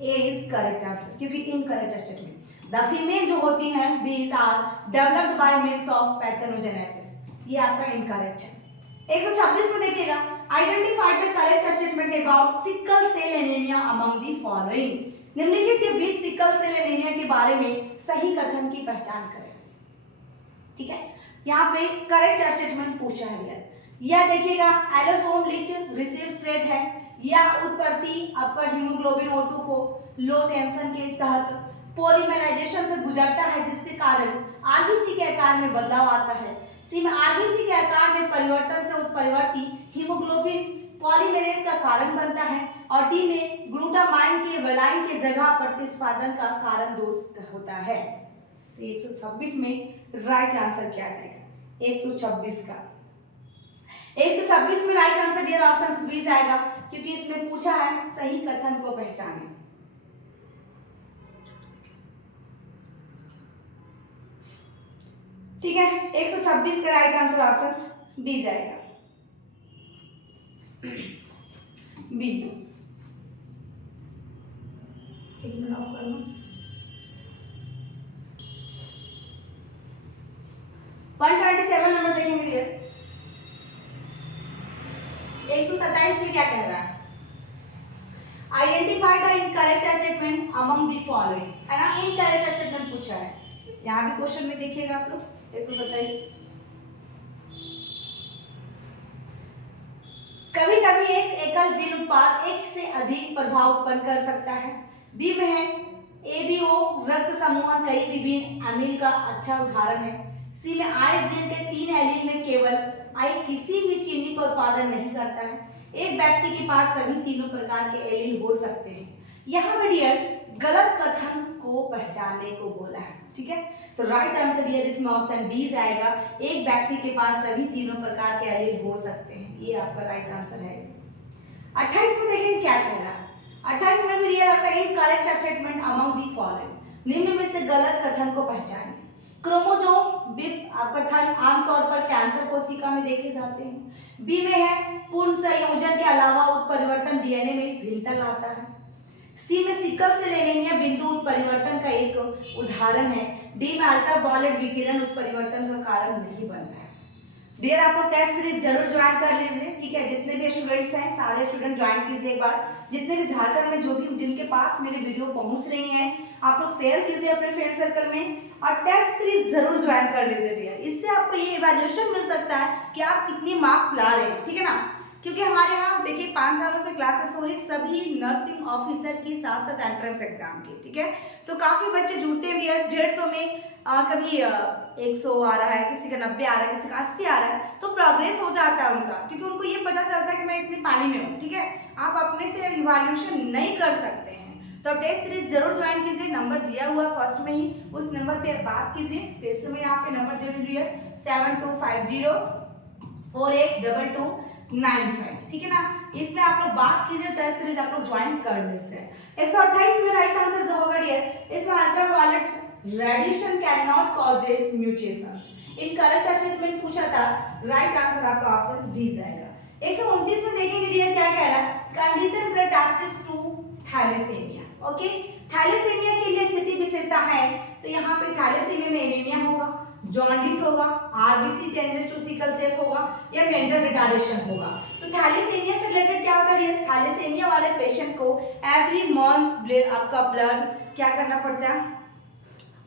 ए इज करेक्ट आंसर, क्योंकि इनकरेक्ट स्टेटमेंट। द फीमेल जो होती हैं bees are developed by means of parthenogenesis, ये आपका इनकरेक्ट है। 126 में देखिएगा identify the correct statement about sickle cell anaemia among the following. निम्नलिखित के बीच सिकल सेल एनीमिया के बारे में सही कथन की पहचान करें। ठीक है, यहाँ पे करेक्ट स्टेटमेंट पूछा है। यह देखिएगा एलोसोम लिंक्ड रिसीव स्टेट है, या उत्पत्ति आपका हीमोग्लोबिन O2 को लो टेंशन के तहत पॉलीमराइजेशन से गुजरता है, जिसके कारण आरबीसी के आकार में बदलाव आता है। सी में आरबीसी के आकार में परिवर्तन से उत्परिवर्ती हीमोग्लोबिन पॉलीमरेज का कारण बनता है, और डी में ग्लूटामाइन के वेलाइन के जगह प्रतिस्पादन का कारण दोष होता है। तो 126 में राइट आंसर क्या जाएगा? 126 का 126 में right answer dear option B जाएगा, क्योंकि इसमें पूछा है सही कथन को पहचानें। ठीक है, 126 का राइट आंसर ऑप्शन बी जाएगा। बी, एक मिनट ऑफ कर लो। 127 नंबर देखेंगे डियर। 127 में क्या कह रहा है? Identify the incorrect statement among the following, है ना? इनकरेक्ट स्टेटमेंट पूछा है। यहाँ भी क्वेश्चन में देखिएगा आप लोग 127। कभी कभी एक एकल जीन उत्पाद एक से अधिक प्रभाव उत्पन्न कर सकता है। बी में है एबीओ रक्त समूहन कई विभिन्न अमील का अच्छा उदाहरण है। सी में आई जीन के 3 एलील में केवल आई किसी भी चीनी का उत्पादन नहीं करता है। एक व्यक्ति के पास सभी तीनों प्रकार के एलील हो सकते हैं। यहाँ पर डियर गलत कथन को पहचानने को बोला है। ठीक है, तो राइट आंसर डियर इसमें ऑप्शन डी जाएगा। एक व्यक्ति के पास सभी तीनों प्रकार के एलील हो सकते हैं, ये आपका राइट आंसर है। 28 में देखेंगे क्या कह रहा है। 28 में भी डियर आपका incorrect statement among the following, निम्न में से गलत कथन को पहचानें। क्रोमोसोम बिप कथन आमतौर पर कैंसर कोशिका में देखे जाते हैं। बी में है पूर्ण संयोजन के अलावा उत्परिवर्तन डीएनए में भिन्नता लाता है। सी में सिकल सेल एनीमिया बिंदु उत्परिवर्तन का एक उदाहरण है। डी में अल्ट्रावायलेट विकिरण उत्परिवर्तन का कारण नहीं बनता है। डियर आप लोग टेस्ट सीरीज जरूर ज्वाइन कर लीजिए। ठीक है, जितने भी स्टूडेंट्स हैं सारे स्टूडेंट ज्वाइन कीजिए एक बार। जितने भी झारखंड में जो भी जिनके पास मेरे वीडियो पहुंच रही हैं आप लोग शेयर कीजिए अपने फ्रेंड सर्कल में, और टेस्ट सीरीज जरूर ज्वाइन कर लीजिए डियर। इससे आपको ये इवैल्यूएशन मिल सकता है कि आप कितने मार्क्स ला रहे हैं। ठीक है ना, क्योंकि हमारे यहाँ देखिए 5 सालों से क्लासेस हो रही सभी नर्सिंग ऑफिसर की साथ साथ एंट्रेंस एग्जाम की। ठीक है, तो काफ़ी बच्चे जुड़ते भी हैं। 150 में कभी 100 आ रहा है, किसी का 90 आ रहा है, किसी का 80 आ रहा है, तो प्रोग्रेस हो जाता है उनका, क्योंकि उनको ये पता चलता है कि मैं इतनी पानी में हूँ। ठीक है, आप अपने से इवैल्यूएशन नहीं कर सकते हैं, तो आप टेस्ट सीरीज जरूर ज्वाइन कीजिए। नंबर दिया हुआ फर्स्ट में ही, उस नंबर पे बात कीजिए। फिर से मैं यहाँ पे नंबर दे रही है 7250482295। ठीक है ना, इसमें आप लोग बात कीजिए, टेस्ट सीरीज आप लोग ज्वाइन कर लीजिए। 128 में राइट आंसर जो होगा डियर, इसमें ultraviolet radiation can not causes mutations, incorrect statement पूछा था। राइट आंसर आपका ऑप्शन डी जाएगा। 129 में देखेंगे डियर क्या कह रहा है, condition metastasis to thalassemia. Okay, thalassemia के लिए स्थिति विशेषता है, तो यहाँ पे थैलेसीमिया में एनीमिया होगा, जॉन्डिस होगा, RBC changes to sickle cell होगा या मेंटल रिटार्डेशन होगा। तो थैलेसीमिया से रिलेटेड क्या होता है, थैलेसीमिया वाले पेशेंट को एवरी मंथ ब्लड, आपका ब्लड क्या करना पड़ता है,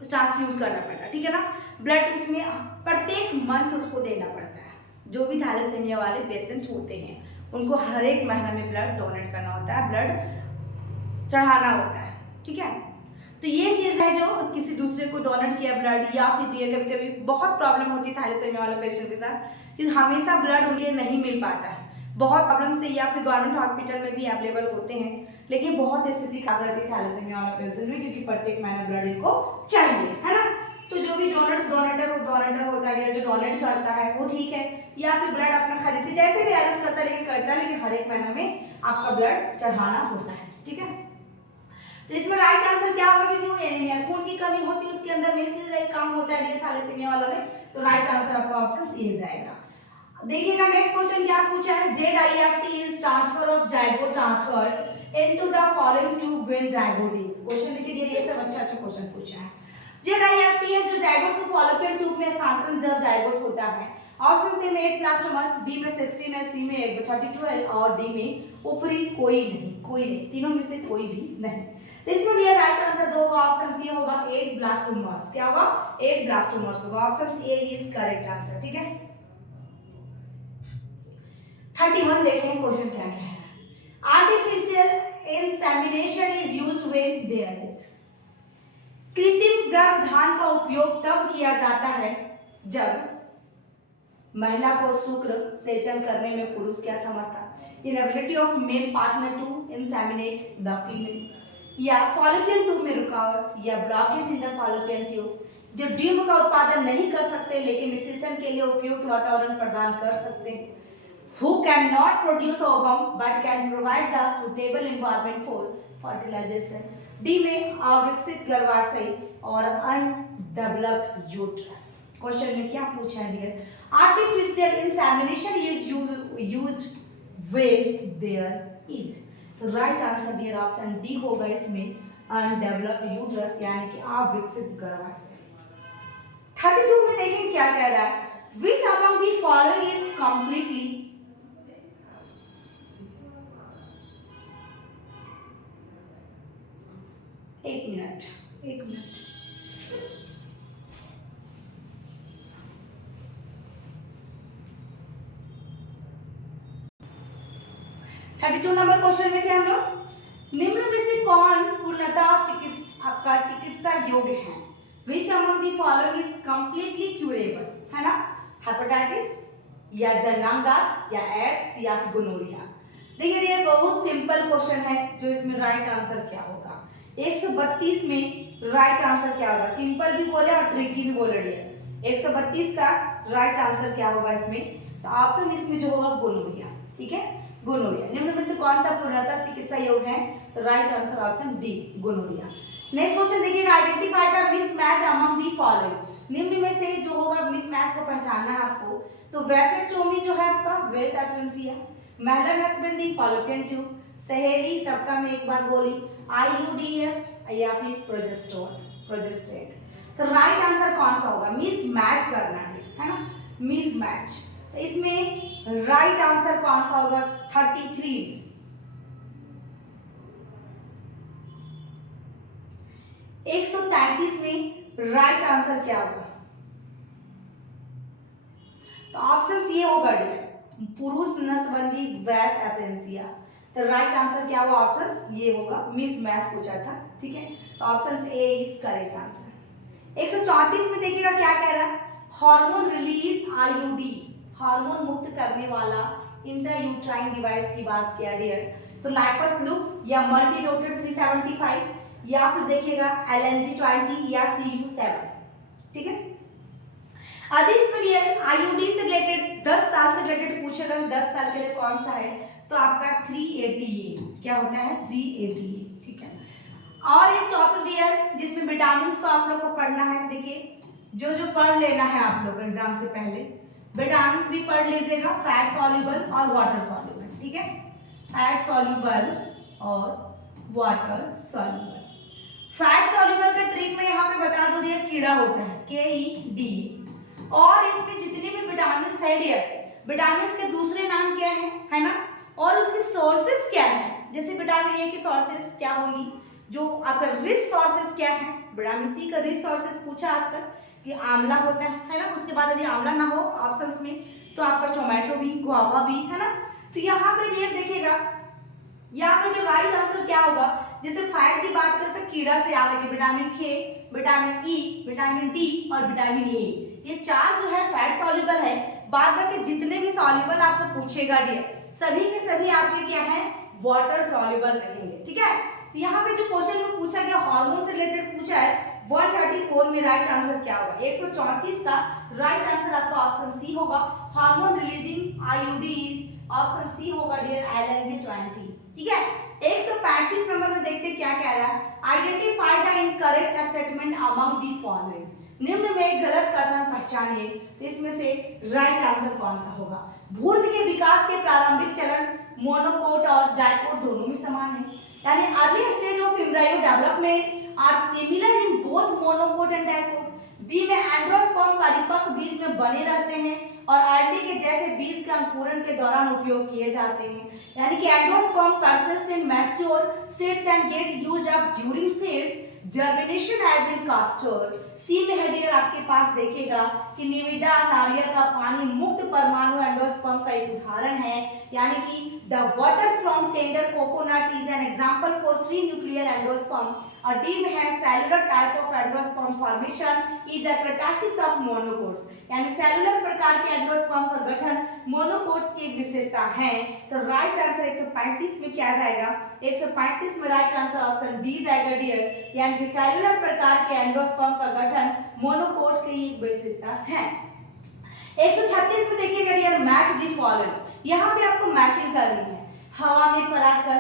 ट्रांसफ्यूज करना पड़ता है, ठीक है ना। ब्लड उसमें प्रत्येक मंथ उसको देना पड़ता है। जो भी थैलेसीमिया वाले पेशेंट होते हैं उनको हर एक महीना में ब्लड डोनेट करना होता है, ब्लड चढ़ाना होता है, ठीक है। तो ये चीज़ है जो किसी दूसरे को डोनेट किया ब्लड, या फिर कभी कभी बहुत प्रॉब्लम होती है थैलेसीमिया वाले पेशेंट के साथ कि हमेशा ब्लड उनके नहीं मिल पाता है, बहुत प्रॉब्लम से, या फिर गवर्नमेंट हॉस्पिटल में भी अवेलेबल होते हैं, लेकिन बहुत स्थिति खराब रहती है थैलेसीमिया वाले पेशेंट में, क्योंकि प्रत्येक महीना ब्लड इनको चाहिए, है ना। तो जो भी डोनेटर होता है, जो डोनेट करता है वो ठीक है, या फिर ब्लड अपना खरीद जैसे भी अरेंज करता है, लेकिन हर एक महीना में आपका ब्लड चढ़ाना होता है, ठीक है। तो इसमें राइट आंसर क्या होगा, क्योंकि वो एनीमिया खून की कमी होती है उसके अंदर में, इसलिए काम होता है थैलेसीमिया वाला में। तो राइट आंसर आपका ऑप्शन ए जाएगा। देखिएगा नेक्स्ट क्वेश्चन क्या पूछा है, ZIFT is transfer of zygote transfer into the following to when zygote is. Question देखिए ये सब अच्छा पूछा है। ZIFT है जो जाइगोट को फॉलोपियन ट्यूब में स्थानांतरण जब जाइगोट होता है। ऑप्शन ए में 8 ब्लास्टोमर, बी में 16 है, सी में 32 है और डी में ऊपरी कोई नहीं, तीनों में से कोई भी नहीं। तो इसमें ये राइट आंसर जो होगा ऑप्शन सी होगा 8 ब्लास्टोमर्स। क्या होगा, 8 ब्लास्टोमर्स होगा, option A is correct answer, ठीक है। 31 देखें क्वेश्चन क्या कह रहा है। Artificial insemination is used when there is, कृत्रिम गर्भधान का उपयोग तब किया जाता है जब महिला को शुक्र सेचन करने में पुरुष की असमर्थता, inability of male partner to inseminate the female, या फॉलोपियन ट्यूब में रुकावट या blockage in the fallopian tube, जो डिंब का उत्पादन नहीं कर सकते लेकिन निषेचन के लिए उपयुक्त वातावरण प्रदान कर सकते हैं, who cannot produce ovum but can provide the suitable environment for fertilization, D में अविकसित गर्भाशय और अनडेवलप्ड यूट्रस। क्वेश्चन में क्या पूछा है dear, artificial insemination is used when there is, तो right answer dear option D होगा इसमें, अनडेवलप्ड यूट्रस यानी कि अविकसित गर्भाशय। 32 में देखें क्या कह रहा है, which among the following is completely, एक मिनट 32 नंबर क्वेश्चन में थे हम लोग। निम्न में से कौन पूर्णतः चिकित्सा योग्य है, which among the following is completely curable, है ना, हेपेटाइटिस या जननांग दाग या एड्स या गोनोरिया। देखिए ये बहुत सिंपल क्वेश्चन है, जो इसमें राइट आंसर क्या होगा, 132 में राइट आंसर क्या होगा, सिंपल भी बोले और ट्रिकी भी बोले डियर। 132 का राइट आंसर क्या होगा इसमें, तो ऑप्शन इसमें जो होगा गोनोरिया, ठीक है, गोनोरिया। निम्न में से कौन सा पूर्णतः चिकित्सा योग्य है, तो right answer option D gonorrhoea. Next question देखिएगा, identify the mismatch among the following, निम्न में से जो होगा मिसमैच को पहचानना है आपको। तो वैसेक्टोमी जो है आपका वेस एफियंसिया, महिला नसबंदी फॉलोपियन ट्यूब, सहेली सप्ताह में एक बार बोली, IUDs या फिर प्रोजेस्टेट। तो राइट आंसर कौन सा होगा, मिसमैच करना है ना, मिसमैच। तो इसमें राइट आंसर कौन सा होगा, 33। 133 में राइट आंसर क्या होगा, तो ऑप्शन ये होगा डियर, पुरुष नसबंदी वैस एपेंसिया। तो राइट आंसर क्या होगा, ऑप्शन ये होगा, मिसमैच पूछा था, ठीक है, तो option A is correct answer. 134 में देखिएगा क्या कह रहा है, हार्मोन रिलीज IUD, हार्मोन मुक्त करने वाला इंट्रायूट्राइन डिवाइस की बात किया डियर। तो लाइपस लूप या मल्टीडोटेड 375 या फिर देखिएगा LNG20 या CU7, ठीक है। अधिक IUD से रिलेटेड 10 साल से रिलेटेड पूछेगा, 10 साल के लिए कौन सा है, तो आपका 380A क्या होता है, 380A, ठीक है। और एक टॉपिक डियर जिसमें विटामिन को आप लोग को पढ़ना है, देखिए जो पढ़ लेना है आप लोग एग्जाम से पहले, विटामिन भी पढ़ लीजिएगा, फैट सॉल्युबल और वाटर सॉल्युबल, ठीक है, फैट सॉल्युबल और वाटर सॉल्युबल। फैट सॉल्युबल का ट्रिक मैं यहाँ पे बता दूं डियर, कीड़ा होता है KED, और इसमें जितने भी विटामिन है डियर, विटामिन के दूसरे नाम क्या है ना, और उसके सोर्सेस क्या है। जैसे विटामिन ए की सोर्सेस क्या होंगी, जो आपका रिच सोर्सेस क्या है, विटामिन सी का रिच सोर्सेस पूछा आज तक कि आंवला होता है ना। उसके बाद यदि आंवला ना हो ऑप्शंस में तो आपका टोमेटो भी, गुआवा भी, है ना। तो यहाँ पे डियर देखिएगा, यहाँ पे जो राइट आंसर क्या होगा, जैसे फैट की बात करें तो कीड़ा से याद है, विटामिन के, विटामिन ई, विटामिन डी और विटामिन ए, ये चार जो है फैट सॉल्युबल है। बाद बाकी जितने भी सॉल्युबल आपको पूछेगा डियर, सभी के सभी आपके क्या है, वाटर सॉल्युबल रहेंगे, ठीक है। तो यहाँ पे जो क्वेश्चन में पूछा गया हार्मोन से रिलेटेड पूछा है, 134 में राइट आंसर क्या होगा, 134 का राइट आंसर आपका ऑप्शन सी होगा, hormone releasing IUDs, option C होगा डियर LNG20, ठीक है। 135 नंबर में देखते क्या कह रहा है, identify the incorrect statement among the following, निम्न में गलत कथन पहचानिए। तो इसमें से राइट आंसर कौन सा होगा, भ्रूण के विकास के प्रारंभिक चरण मोनोकोट और डाइकोट दोनों में समान है, यानी early stage of embryo development are similar in both monocot and dicot. B में एंड्रोस्पर्म परिपक्व बीज में बने रहते हैं और आरडी के जैसे बीज के अंकुरण के दौरान उपयोग किए जाते हैं, यानी कि endosperm persist in mature seeds and get used up during seeds germination as in castor. C में है डियर आपके पास देखिएगा कि निविदा नारियल का पानी मुक्त परमाणु एंडोस्पर्म का एक उदाहरण है, यानी कि the water from tender coconut is an example for free nuclear endosperm. और डी में है cellular type of endosperm formation is a characteristics of monocots, यानी सेलुलर प्रकार के एंडोस्पर्म का गठन मोनोकोट्स की विशेषता है। तो राइट आंसर 135 में क्या जाएगा, 135 में राइट आंसर ऑप्शन डी जाएगा डियर, यानी कि सेलुलर प्रकार के एंडोस्पर्म का गठन मोनोकोट की एक विशेषता है। 136 में देखिएगा डियर, मैच दी फॉलोइंग, यहाँ पे आपको मैचिंग करनी है। हवा में परागकण,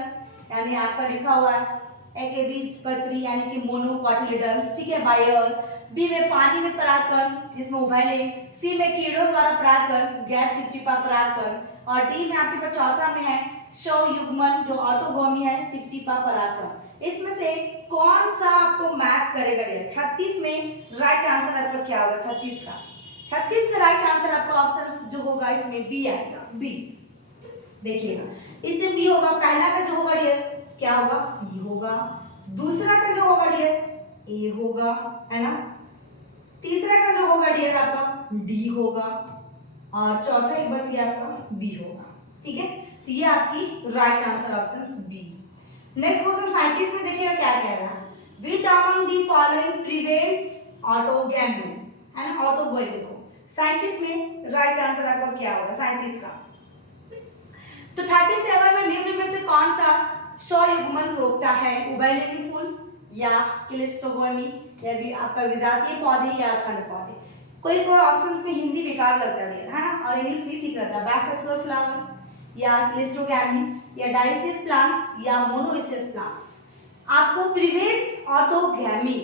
यानी आपका लिखा हुआ है एकबीजपत्री यानी कि मोनोकोटिलिडन्स, ठीक है, बायर। बी में पानी में परागकण जिसमें उभयलिंग, सी में कीड़ों द्वारा परागकण गैर चिपचिपा परागकण, और डी में आपके पास चौथा में है स्वयुग्मन जो ऑटोगोमी है चिपचिपा परागकण। इसमें से कौन सा आपको मैच करेगा डियर, 36 में राइट आंसर आपका क्या होगा, 36 का राइट आंसर आपका ऑप्शन जो होगा इसमें बी आएगा, बी। देखिएगा इसमें बी होगा, पहला का जो होगा डियर क्या होगा, सी होगा, दूसरा का जो होगा डियर ए होगा, है ना, तीसरा का जो होगा डियर आपका डी होगा, और चौथा एक बच गया आपका बी होगा, ठीक है। तो ये आपकी right answer option B. Next question 37 में देखिएगा क्या कह रहा है, which among the following prevents autogamy, है ना, ऑटोगोई। देखो 37 में राइट आंसर आपका क्या होगा, 37 का। तो 37 में निम्न में से कौन सा स्वयुग्मन रोकता है, उभयलिंगी फूल या क्लिस्टोगोमी, या भी आपका विजातीय पौधे या अखंड पौधे। कोई ऑप्शंस में हिंदी बेकार लगता है ना, और इंग्लिश ही ठीक रहता है, बाइसेक्सुअल फ्लावर या क्लिस्टोगैमी या डाइसिस प्लांट्स या मोनोइसिस प्लांट्स। आपको प्रिवेंट्स ऑटोगैमी।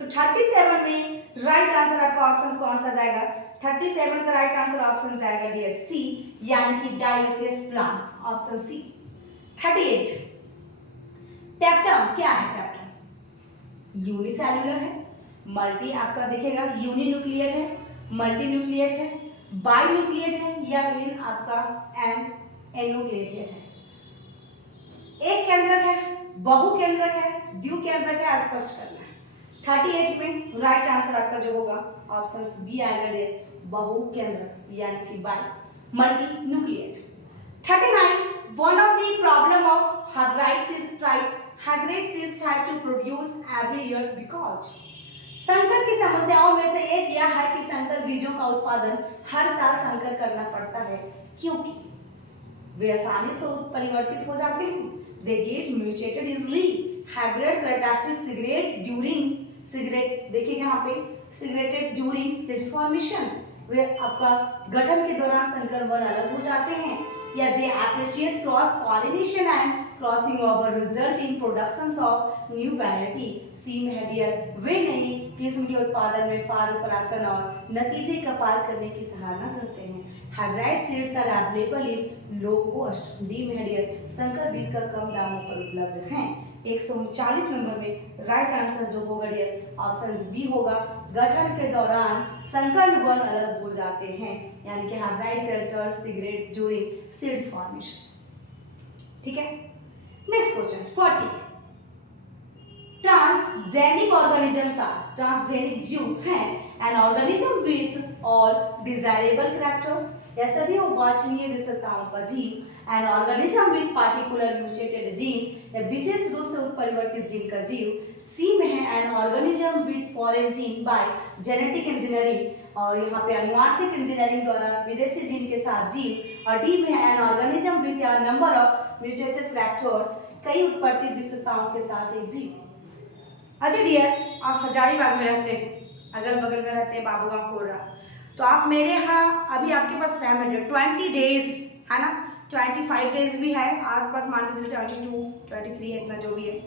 तो 37 में राइट आंसर आपका ऑप्शन कौन सा जाएगा, 37 का राइट आंसर ऑप्शन जाएगा डियर सी, यानी कि डाइसिस प्लांट्स, ऑप्शन सी। 38 टेप्टम क्या है, टेप्टम यूनिसेलुलर है, मल्टी आपका दिखेगा यूनिन्यूक्लिएट है, मल्टी न्यूक्लिएट है, बाई न्यूक्लिएट है, या फिर आपका एनोक्लिएटेड है। एक केंद्रक है, बहु केंद्रक है, द्वि केंद्रक है, स्पष्ट करना है। 38 में राइट आंसर आपका जो होगा ऑप्शन बी आएगा डियर, बहु केंद्रक यानी कि by, multi nucleate. 39 one of the problem of hybrids is type hybrid seeds have to produce every year because संकर की समस्याओं में से एक यह है कि संकर बीजों का उत्पादन हर साल संकर करना पड़ता है, क्योंकि वे आसानी से परिवर्तित हो जाते हैं, they get mutated easily, hybrid characteristics segregate during segregate, देखिए यहाँ पे segregated during seeds formation, वे आपका गठन के दौरान संकर वन अलग हो जाते हैं, या they appreciate cross pollination and crossing over result in productions of new variety। सी में है डियर, वे नई किस्म के उत्पादन में परागकण और नतीजे का पार करने की सराहना करते हैं। Hybrid seeds are available in low cost. D में है डियर, संकर बीज का कम दामों पर उपलब्ध हैं। 139 नंबर में राइट आंसर जो होगा डियर ऑप्शन बी होगा। गठन के दौरान संकर वर्ण अलग हो जाते हैं, यानी कि hybrid characters segregates during seeds formation. ठीक है, next question 40। Transgenic organisms are, transgenic जीव हैं an organism with all desirable characters, यह सभी वांछनीय विशेषताओं का जीव। An organism with particular mutated gene, यह विशेष रूप से उत्परिवर्तित जीन का जीव। सी में है N organism with foreign gene bye genetic engineering, और यहाँ पे अनुवांशिक इंजीनियरिंग द्वारा विदेशी जीन के साथ जीव। और डी में है N organism with a number of mutated characters, कई उत्परिवर्तित विशेषताओं के साथ एक जीव। अरे डियर, आप हजारीबाग में रहते हैं, अगल बगल में रहते हैं, बाबूगांव कोर्रा, तो आप मेरे यहाँ अभी आपके पास टाइम है 20 डेज है ना, 25 डेज भी है आसपास, मान के चलिए 22 23 इतना जो भी है,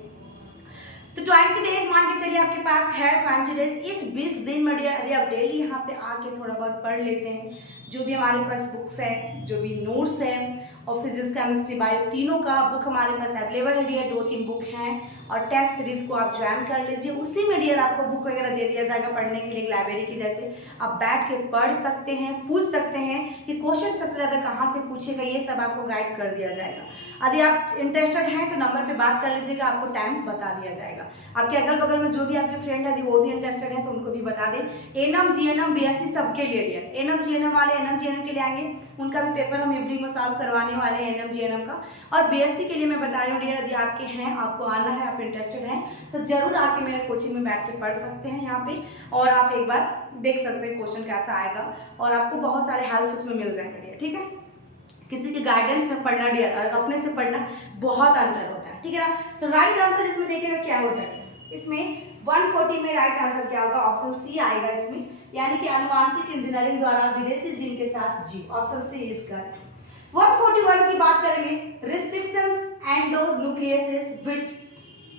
तो 20 डेज मान के चलिए आपके पास है 20 डेज। इस 20 दिन में डियर यदि आप डेली यहाँ पे आके थोड़ा बहुत पढ़ लेते हैं, जो भी हमारे पास बुक्स है, जो भी नोट्स है, और फिजिक्स केमिस्ट्री बायो तीनों का बुक हमारे पास अवेलेबल है डियर, 2-3 बुक हैं, और टेस्ट सीरीज को आप ज्वाइन कर लीजिए। उसी में डियर आपको बुक वगैरह दे दिया जाएगा पढ़ने के लिए, लाइब्रेरी की जैसे आप बैठ के पढ़ सकते हैं, पूछ सकते हैं कि क्वेश्चन सबसे ज़्यादा कहाँ से पूछेगा, ये सब आपको गाइड कर दिया जाएगा। यदि आप इंटरेस्टेड हैं तो नंबर पर बात कर लीजिएगा, आपको टाइम बता दिया जाएगा। आपके अगल बगल में जो भी आपके फ्रेंड है यदि वो भी इंटरेस्टेड है तो उनको भी बता दें। एएनएम जीएनएम बीएससी सबके लिए डियर, एएनएम जीएनएम वाले एएनएम जीएनएम के लिए आएंगे, उनका भी पेपर हम इवनिंग में सॉल्व करवाने वाले हैं एएनएम जीएनएम का। और बीएससी के लिए मैं बता रही हूँ डियर, यदि आपके हैं, आपको आना है, आप इंटरेस्टेड हैं तो जरूर आके मेरे कोचिंग में बैठ के पढ़ सकते हैं यहाँ पे, और आप एक बार देख सकते हैं क्वेश्चन कैसा आएगा, और आपको बहुत सारे हेल्प उसमें मिल जाएंगे डियर। ठीक है, किसी के गाइडेंस में पढ़ना डियर और अपने से पढ़ना बहुत अंतर होता है। ठीक है ना, तो राइट आंसर इसमें देखिएगा क्या होता है, इसमें 140 में राइट आंसर क्या होगा, ऑप्शन सी आएगा इसमें, यानी कि आनुवांशिक इंजीनियरिंग द्वारा विदेशी जीन के साथ जीव, ऑप्शन सी इज करेक्ट। 141 की बात करेंगे, restrictions endonuclease which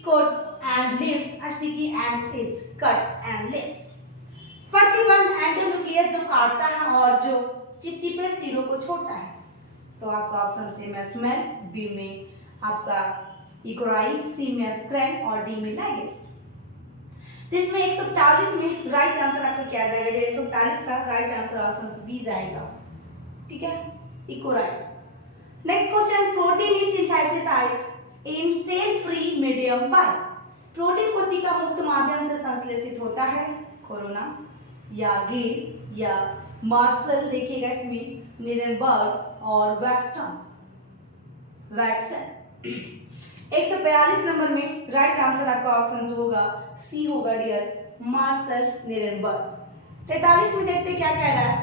cuts and leaves sticky and seeds cuts and leaves. प्रतिबंध एंडोन्यूक्लियस जो काटता है और जो चिपचिपे सिरों को छोड़ता है, तो आपका ऑप्शन सी में स्मेल, बी में आपका इकोराई, सी में स्ट्रेन और डी में लाइगेस। इसमें 141 में राइट आंसर आपका क्या जाएगा, 141 का राइट आंसर ऑप्शन बी जाएगा। ठीक है, E coli. Next question, protein is synthesised in cell free medium by, protein कोशिका मुक्त माध्यम से संश्लेषित होता है, कोरोना या गिर या मार्शल, देखिएगा इसमें निरेनबर्ग और वेस्टन। 142 नंबर में राइट आंसर आपका ऑप्शन जो होगा सी होगा डियर, मार्शल निरेनबर्ग। 43 में देखते क्या कह रहा है,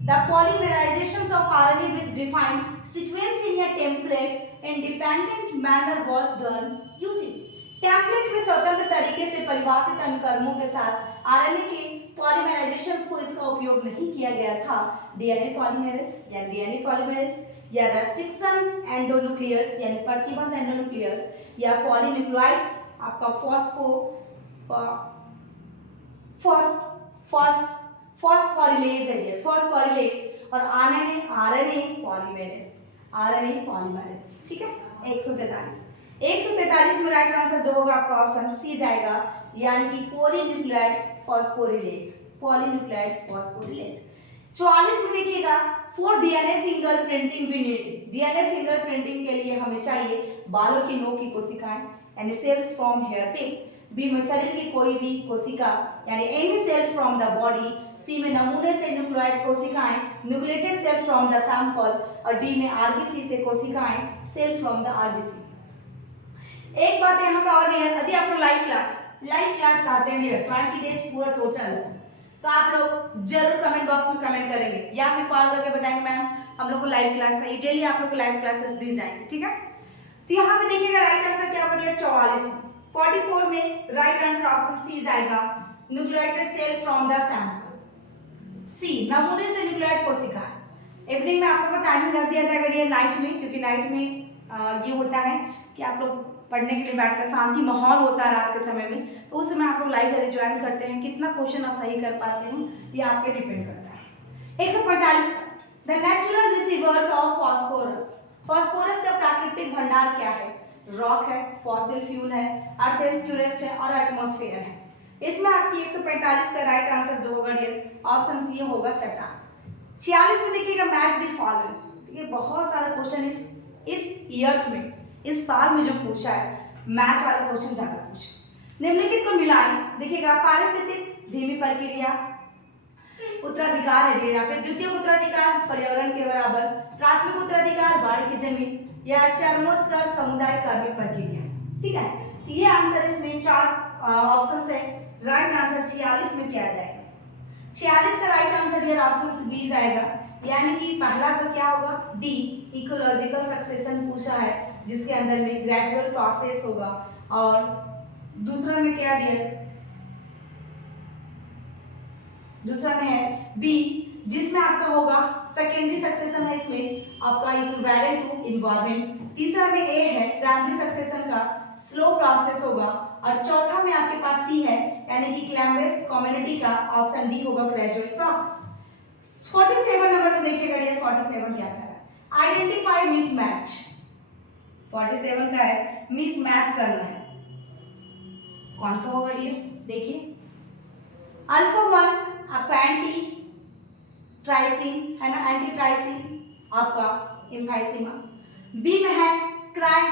the polymerisation of RNA which define sequence in a template independent manner was done using, template में स्वतंत्र तरीके से परिभाषित अनुक्रमों के साथ आरएनए के पॉलीमराइजेशन को इसका उपयोग नहीं किया गया था, डीएनए पॉलीमरेज या डीएनए पॉलीमरेज या रेस्ट्रिक्शंस एंडोन्यूक्लियस यानी प्रतिबंध एंडोन्यूक्लियस या पॉलीन्यूक्लियोटाइड्स आपका फॉस्फोरिलेज है ये, फॉस्फोरिलेज, और आरएनए पॉलीमरेज। ठीक है, 143 में राइट आंसर जो होगा आपका ऑप्शन सी जाएगा, यानी कि पॉलीन्यूक्लियोटाइड्स फॉस्फोरिलेज, पॉलीन्यूक्लियोटाइड्स फॉस्फोरिलेज। 44 में देखिएगा, for DNA fingerprinting we need, DNA fingerprinting के लिए हमें चाहिए बालों की नोक की कोशिकाएं यानी cells from hair tips, B में शरीर की कोई भी कोशिका यानी any cells from the body, C में नमूने से न्यूक्लियोइड कोशिकाएं nucleated cell from the sample, और डी में आरबीसी से कोशिकाएं सेल फ्रॉम द आरबीसी। एक बात यहाँ पे और है, यदि आप लोग लाइव क्लास चाहते हैं 20 डेज पूरा टोटल, तो आप लोग जरूर कमेंट बॉक्स में कमेंट करेंगे या फिर कॉल करके बताएंगे मैम हम लोग को लाइव क्लास चाहिए, डेली आप लोग को लाइव क्लासेस दी जाएंगी। ठीक है, तो यहाँ पे देखिएगा राइट आंसर क्या होगा 44। 44 में राइट आंसर ऑप्शन सी जाएगा, nucleated cell from the sample, C नमूने से न्यूक्लियोइड कोशिका। इवनिंग में आप लोगों को टाइमिंग रख दिया जाएगा ये नाइट में, क्योंकि नाइट में ये होता है कि आप लोग पढ़ने के लिए बैठकर शांति माहौल होता है रात के समय में, तो उस समय आप लोग लाइव यदि ज्वाइन करते हैं, कितना क्वेश्चन आप सही कर पाते हैं ये आप पे डिपेंड करता है। 145 the natural reservoirs of phosphorus, phosphorus का प्राकृतिक भंडार क्या है, रॉक है, फॉसिल फ्यूल है, अर्थ एंड क्यूरेस्ट है और एटमॉस्फेयर है। इसमें आपकी 145 का राइट आंसर जो होगा डियर ऑप्शन सी होगा चट्टान। 46 में देखिएगा मैच द फॉलोइंग। देखिए बहुत सारा क्वेश्चन इस ईयर्स में, इस साल में जो पूछा है मैच वाला क्वेश्चन ज्यादा पूछा। निम्नलिखित को मिलाएं। देखिएगा पारिस्थितिक धीमी प्रक्रिया, उत्तराधिकार है यहाँ पे, द्वितीय उत्तराधिकार पर्यावरण के बराबर, प्राथमिक उत्तराधिकार बाढ़ की जमीन या चरमोत्कर्ष समुदाय कर्मी प्रक्रिया। ठीक है, तो ये आंसर इसमें 4 ऑप्शन है। राइट आंसर 46 में क्या जाएगा? 46 का right answer dear option B जाएगा, यानी कि पहला का क्या होगा डी इकोलॉजिकल सक्सेशन पूछा है, जिसके अंदर में ग्रेजुअल प्रोसेस होगा। और दूसरा में क्या डियर? दूसरा में है बी, जिसमें आपका होगा सेकेंडरी सक्सेशन है, इसमें आपका इक्विवेलेंट टू एनवायरनमेंट। तीसरा में ए है प्राइमरी सक्सेशन का स्लो प्रोसेस होगा। और चौथा में आपके पास सी है, यानी कि क्लैम्बेस कम्युनिटी का ऑप्शन डी होगा ग्रेजुअल प्रोसेस। 47 नंबर में देखिएगा डियर 47 क्या कह रहा है? Identify mismatch. 47 का है मिसमैच करना है, कौन सा होगा डियर? देखिए अल्फा 1 आपका एंटी ट्राइसिन है ना, एंटी ट्राइसिन आपका एम्फाइसीमा। बी में है क्राई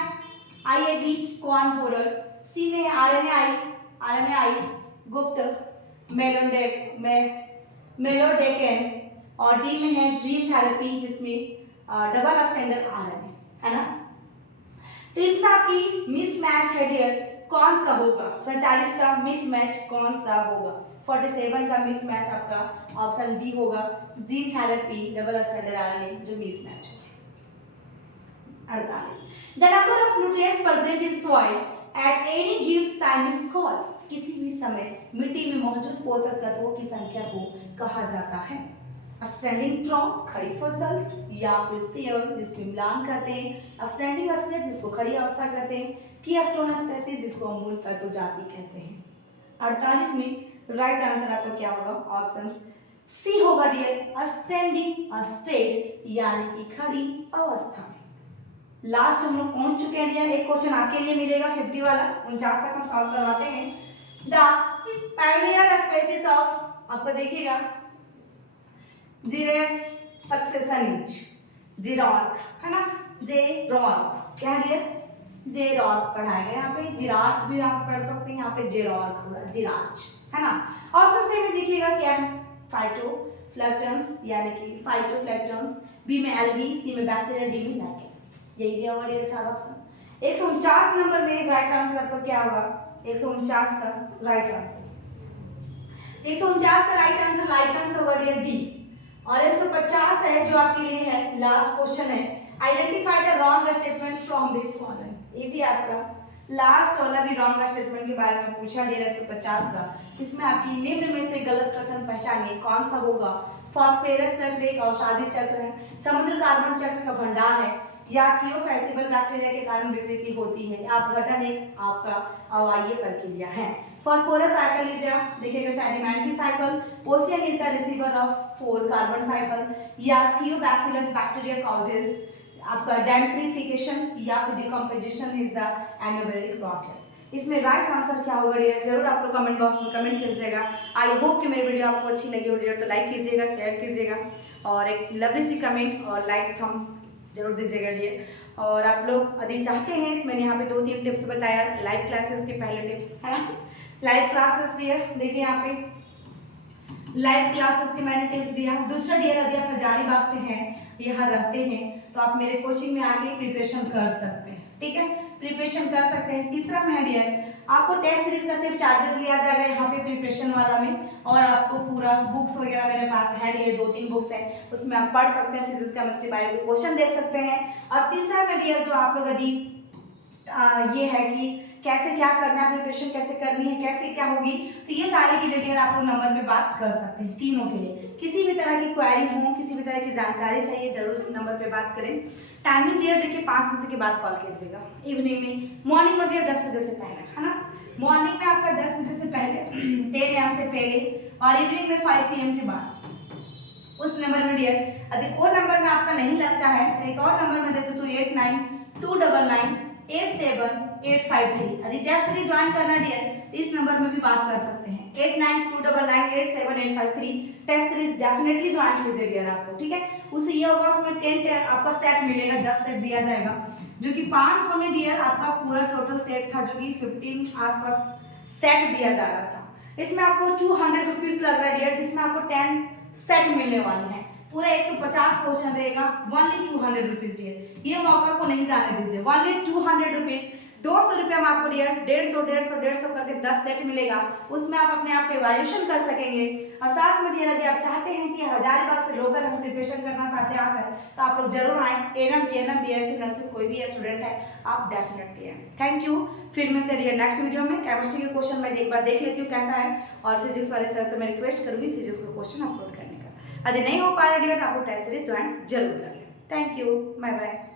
आईएबी कोआनपोरर। सी में आरएनएआई गुप्त मेलोडेकेन। और डी में है जीन थेरेपी, जिसमें डबल स्टैंडर्ड आरएनए है ना। तो इसमें आपकी मिसमैच है डियर कौन सा होगा? 47 का मिसमैच कौन सा होगा? 47 का मिसमैच आपका ऑप्शन डी होगा, gene therapy double standard RNA जो मिसमैच है। 48 the number of nutrients present in soil at any gives time is called. किसी भी समय मिट्टी में मौजूद पोषक तत्वों की संख्या को कहा जाता है स्टैंडिंग ट्रंक खड़ी फसल्स, या फिर सेयर जिसमें मिलान कहते हैं, स्टैंडिंग स्लेट जिसको खड़ी अवस्था कहते हैं, कीस्टोन स्पेसीज जिसको मूल तत्व जाति कहते हैं। 48 में राइट आंसर आपका क्या होगा? ऑप्शन सी होगा डियर स्टैंडिंग स्टेट, यानी कि खड़ी अवस्था। लास्ट हम लोग पहुंच चुके हैं डियर। एक क्वेश्चन आपके लिए मिलेगा 50 वाला, 49 तक हम सॉल्व करवाते हैं। द पायोनियर स्पेसीज ऑफ आपको देखिएगा जीरेस सक्सेशन इज जिरॉर्क है ना, जेरॉर्क क्या है? जेरॉर्क पढ़ाएगा यहाँ पे, जिरार्च भी आप पढ़ सकते हैं, यहाँ पे जेरॉर्क होगा, जिरार्च है ना। ऑप्शन सी में देखिएगा क्या है? फाइटोप्लैंक्टन्स, यानी कि फाइटोप्लैंक्टन्स। बी में एल्गी, सी में बैक्टीरिया, डी में लाइकेंस। यही दिया हुआ है 4 ऑप्शन। 149 नंबर में राइट आंसर आपका क्या होगा? 149 का राइट आंसर 149 का राइट आंसर लाइकेंस होगा डियर डी। और 150 है जो आपके लिए है लास्ट क्वेश्चन है, identify the wrong statement from the following. ये भी आपका लास्ट वाला भी रॉन्ग स्टेटमेंट के बारे में पूछा डियर 150 का। इसमें आपकी निम्न में से गलत कथन पहचानिए, कौन सा होगा? फॉस्फेरस चक्र एक औषधि चक्र है, समुद्र कार्बन चक्र का भंडार है, या थियोफेसिबल बैक्टीरिया के कारण विकृति होती है, अपघटन एक आपका अवायवीय प्रक्रिया है। फॉस्फोरस साइकिल इज देखिएगा sedimentary cycle, ocean is the receiver of 4 carbon cycle, या थियोबैसिलस बैक्टीरिया कॉजेस आपका डेंट्रिफिकेशन, या फिर decomposition is the anabolic process. इसमें राइट आंसर क्या होगा डियर? जरूर आप लोग कमेंट बॉक्स में कमेंट कीजिएगा। आई होप कि मेरी वीडियो आपको अच्छी लगी हो डियर, तो लाइक कीजिएगा, शेयर कीजिएगा और एक लवली सी कमेंट और लाइक थंब जरूर दीजिएगा डियर। और आप लोग यदि चाहते हैं, मैंने यहाँ पे 2-3 टिप्स बताया लाइव क्लासेस के पहले टिप्स है ना, लाइव क्लासेस डियर देखिए यहाँ पे लाइव क्लासेस के मैंने टिप्स दिया। दूसरा डियर यदि आप हजारीबाग से हैं, यहाँ रहते हैं, तो आप मेरे कोचिंग में आके प्रिपरेशन कर सकते हैं, ठीक है, प्रिपरेशन कर सकते हैं। तीसरा में है डियर आपको टेस्ट सीरीज का सिर्फ चार्जेस लिया जाएगा यहाँ पे प्रिपरेशन वाला में, और आपको पूरा बुक्स वगैरह मेरे पास है डियर, 2-3 बुक्स हैं, उसमें आप पढ़ सकते हैं, फिजिक्स केमिस्ट्री बायो के क्वेश्चन देख सकते हैं। और तीसरा में डियर जो आप लोग यदि ये है कि कैसे क्या करना है, प्रिपरेशन कैसे करनी है, कैसे क्या होगी, तो ये सारे के लिए डियर आप लोग नंबर पे बात कर सकते हैं, तीनों के लिए। किसी भी तरह की क्वेरी हो, किसी भी तरह की जानकारी चाहिए, जरूर नंबर पे बात करें। टाइमिंग डियर देखिए 5 बजे के बाद कॉल कीजिएगा, इवनिंग में, मॉर्निंग में डियर 10 बजे से पहले है ना, मॉर्निंग में आपका 10 बजे से पहले 10 AM से पहले, और इवनिंग में 5 PM के बाद। उस नंबर में डियर यदि वो नंबर में आपका नहीं लगता है, एक और नंबर में दे दो तो 892999 87,853। यदि टेस्ट सीरीज ज्वाइन करना डियर इस नंबर में भी बात कर सकते हैं 8929987853। टेस्ट सीरीज डेफिनेटली ज्वाइन कीजिए डियर आपको, ठीक है। उसे ये होगा उसमें 10 आपका सेट मिलेगा, 10 सेट दिया जाएगा, जो कि 500 में डियर आपका पूरा टोटल सेट था, जो कि 15 आसपास सेट दिया जा रहा था। इसमें आपको 200 रुपीज लग रहा है डियर, जिसमें आपको 10 सेट मिलने वाले हैं। पूरा 150 क्वेश्चन रहेगा, ओनली 200 रुपीज डियर। ये मौका को नहीं जाने दीजिए, ओनली 200 रुपीज। 200 रुपया में आपको डियर 150 करके 10 सेट मिलेगा। उसमें आप अपने आप के इवैल्यूएशन कर सकेंगे। और साथ में डियर यदि आप चाहते हैं कि हजारीबाग से लोकल हम प्रिपरेशन करना चाहते हैं आकर, तो आप लोग जरूर आए। एएनएम जेएनएम बीएससी नर्सिंग कोई भी स्टूडेंट है, आप डेफिनेटली हैं। Thank you. फिर मिलते हैं डियर नेक्स्ट वीडियो में। केमिस्ट्री के क्वेश्चन मैं एक बार देख लेती हूँ कैसा है, और फिजिक्स वाले सर से मैं रिक्वेस्ट करूँगी फिजिक्स का क्वेश्चन अपलोड करने का। यदि नहीं हो पाया डियर, आपको टेस्ट सीरीज ज्वाइन जरूर कर लें। Thank you, bye bye.